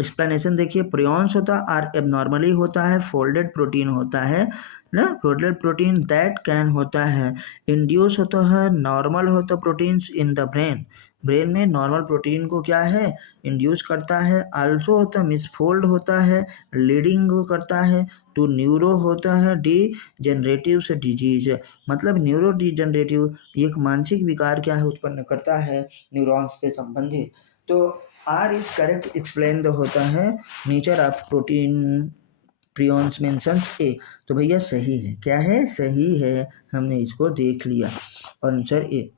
एक्सप्लेनेशन देखिए, प्रियॉन्स होता है, आर एबनॉर्मली होता है, फोल्डेड प्रोटीन होता है ना, फोल्डेड प्रोटीन दैट कैन होता है, इंड्यूस होता है, नॉर्मल होता proteins in the brain, brain में नॉर्मल प्रोटीन को क्या है, इंड्यूस करता है। आल्सो होता है, मिसफोल्ड होता है, लीडिंग करता है, टू न्यूरो होता है, डी जनरेटिव से डिजीज, मतलब न्यूरो डिजनरेटिव एक मानसिक विकार क्या है, उत्पन्न करता है न्यूरॉन्स से संबंधित। तो R is correct explain the होता है nature of protein prions mentions A. तो भैया सही है, क्या है, सही है, हमने इसको देख लिया, आंसर ए।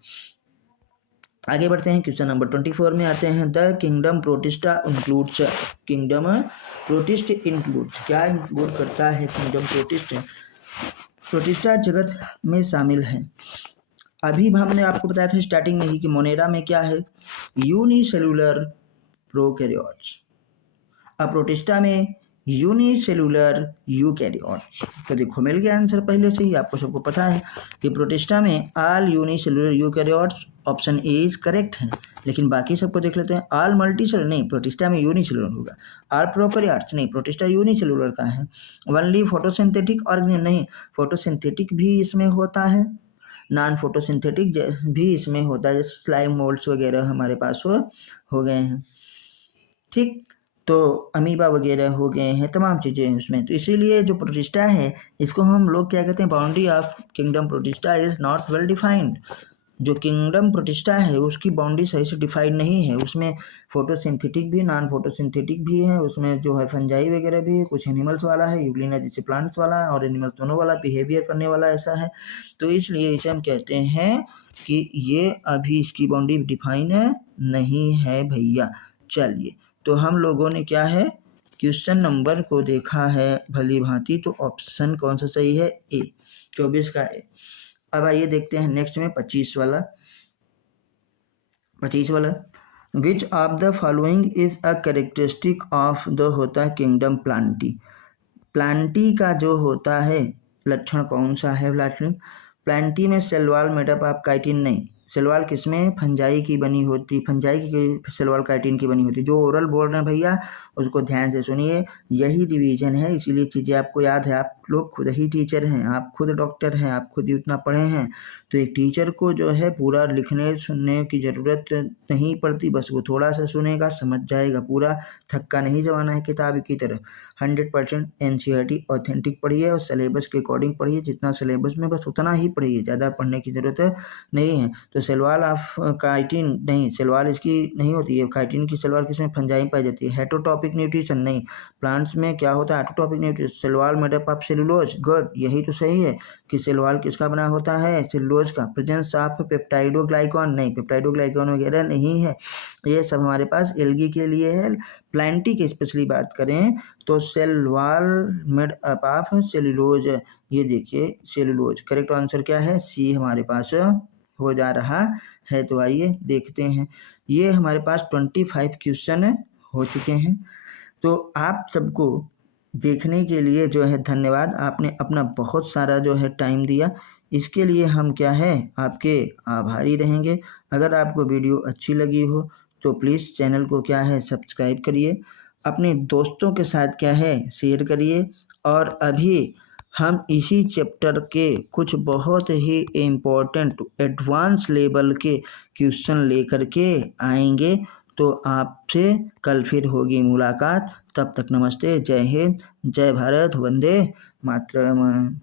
आगे बढ़ते हैं, क्वेश्चन नंबर 24 में आते हैं। The kingdom protista includes, kingdom protist includes, क्या इंक्लूड करता है किंगडम प्रोटिस्ट, प्रोटिस्टा जगत में शामिल है। अभी हमने आपको बताया था स्टार्टिंग में ही कि मोनेरा में क्या है, यूनिसेलुलर प्रोकैरियोट्स। अब प्रोटिस्टा में यूनिसेलुलर यूकैरियोट्स। तो देखो मिल गया आंसर पहले से ही, आपको सबको पता है कि प्रोटिस्टा में all unicellular eukaryotes option A is correct है। लेकिन बाकी सबको देख लेते हैं। ऑल मल्टीसेलुलर नहीं, प्रोटिस्टा में यूनिसेलुलर होगा। ऑल प्रोकैरियोट्स नहीं, प्रोटिस्टा यूनिसेलुलर का है। ओनली फोटोसिंथेटिक ऑर्गेनिज्म नहीं, फोटोसिंथेटिक भी इसमें होता है, नॉन फोटोसिंथेटिक भी इसमें होता है, जैसे स्लाइम मोल्ड्स वगैरह हमारे पास हो गए हैं। ठीक, तो अमीबा वगैरह हो गए हैं, तमाम चीज़ें हैं उसमें। तो इसीलिए जो प्रोटिस्टा है इसको हम लोग क्या कहते हैं, boundary of kingdom protista is not well defined. जो किंगडम प्रोटिस्टा है उसकी बाउंड्री सही से डिफाइंड नहीं है। उसमें फोटोसिंथेटिक भी, नॉन फोटोसिंथेटिक भी है, उसमें जो है फंजाई वगैरह भी है, कुछ एनिमल्स वाला है, यूग्लिना जैसे प्लांट्स वाला है, और एनिमल दोनों वाला बिहेवियर करने वाला ऐसा है। तो इसलिए इसे हम कहते हैं कि ये अभी इसकी बाउंड्री डिफाइन नहीं है भैया। चलिए, तो हम लोगों ने क्या है, क्वेश्चन नंबर को देखा है भली भांति। तो ऑप्शन कौन सा सही है, ए, 24 का ए। अब आइए देखते हैं नेक्स्ट में 25 वाला। विच of the following is a characteristic of the होता है किंगडम प्लांटी। प्लांटी का जो होता है लक्षण कौन सा है, प्लांटी में cell wall made up of chitin नहीं, सेल वॉल किसमें, फंजाई की बनी होती, फंजाई की सेल वॉल काइटिन की बनी होती। जो ओरल बोल रहे हैं भैया उसको ध्यान से सुनिए, यही डिवीजन है, इसीलिए चीज़ें आपको याद है। आप लोग खुद ही टीचर हैं, आप खुद डॉक्टर हैं, आप खुद ही उतना पढ़े हैं, तो एक टीचर को जो है पूरा लिखने सुनने की ज़रूरत नहीं पड़ती, बस वो थोड़ा सा सुनेगा समझ जाएगा, पूरा थक्का नहीं जमाना है किताब की तरह। 100% NCERT ऑथेंटिक पढ़िए और सिलेबस के अकॉर्डिंग पढ़िए, जितना सिलेबस में बस उतना ही पढ़िए, ज़्यादा पढ़ने की ज़रूरत नहीं है। तो सेलवाल ऑफ काइटिन नहीं, सेलवाल इसकी नहीं होती है, काइटिन की सेलवाल किसमें, फंजाई पाई जाती है। हेटरोटॉपिक न्यूट्रिशन नहीं, प्लांट्स में क्या होता है, heterotrophic nutrition. Cell wall made up of cellulose, good, यही तो सही है कि सेलवाल किसका बना होता है, सेलुलोज का। प्रेजेंस ऑफ पेप्टाइडोग्लाइकॉन नहीं, पेप्टाइडोग्लाइकॉन वगैरह नहीं है, ये सब हमारे पास एल्गी के लिए है। प्लांटी की स्पेशली बात करें तो cell wall made up of cellulose, ये देखिए सेलुलोज। करेक्ट आंसर क्या है, सी हमारे पास हो जा रहा है। तो आइए देखते हैं, ये हमारे पास 25 क्वेश्चन हो चुके हैं। तो आप सबको देखने के लिए जो है धन्यवाद, आपने अपना बहुत सारा जो है टाइम दिया, इसके लिए हम क्या है आपके आभारी रहेंगे। अगर आपको वीडियो अच्छी लगी हो तो प्लीज़ चैनल को क्या है सब्सक्राइब करिए, अपने दोस्तों के साथ क्या है शेयर करिए। और अभी हम इसी चैप्टर के कुछ बहुत ही इम्पोर्टेंट एडवांस लेवल के क्वेश्चन लेकर के आएंगे। तो आपसे कल फिर होगी मुलाकात, तब तक नमस्ते, जय हिंद, जय भारत, वंदे मातरम।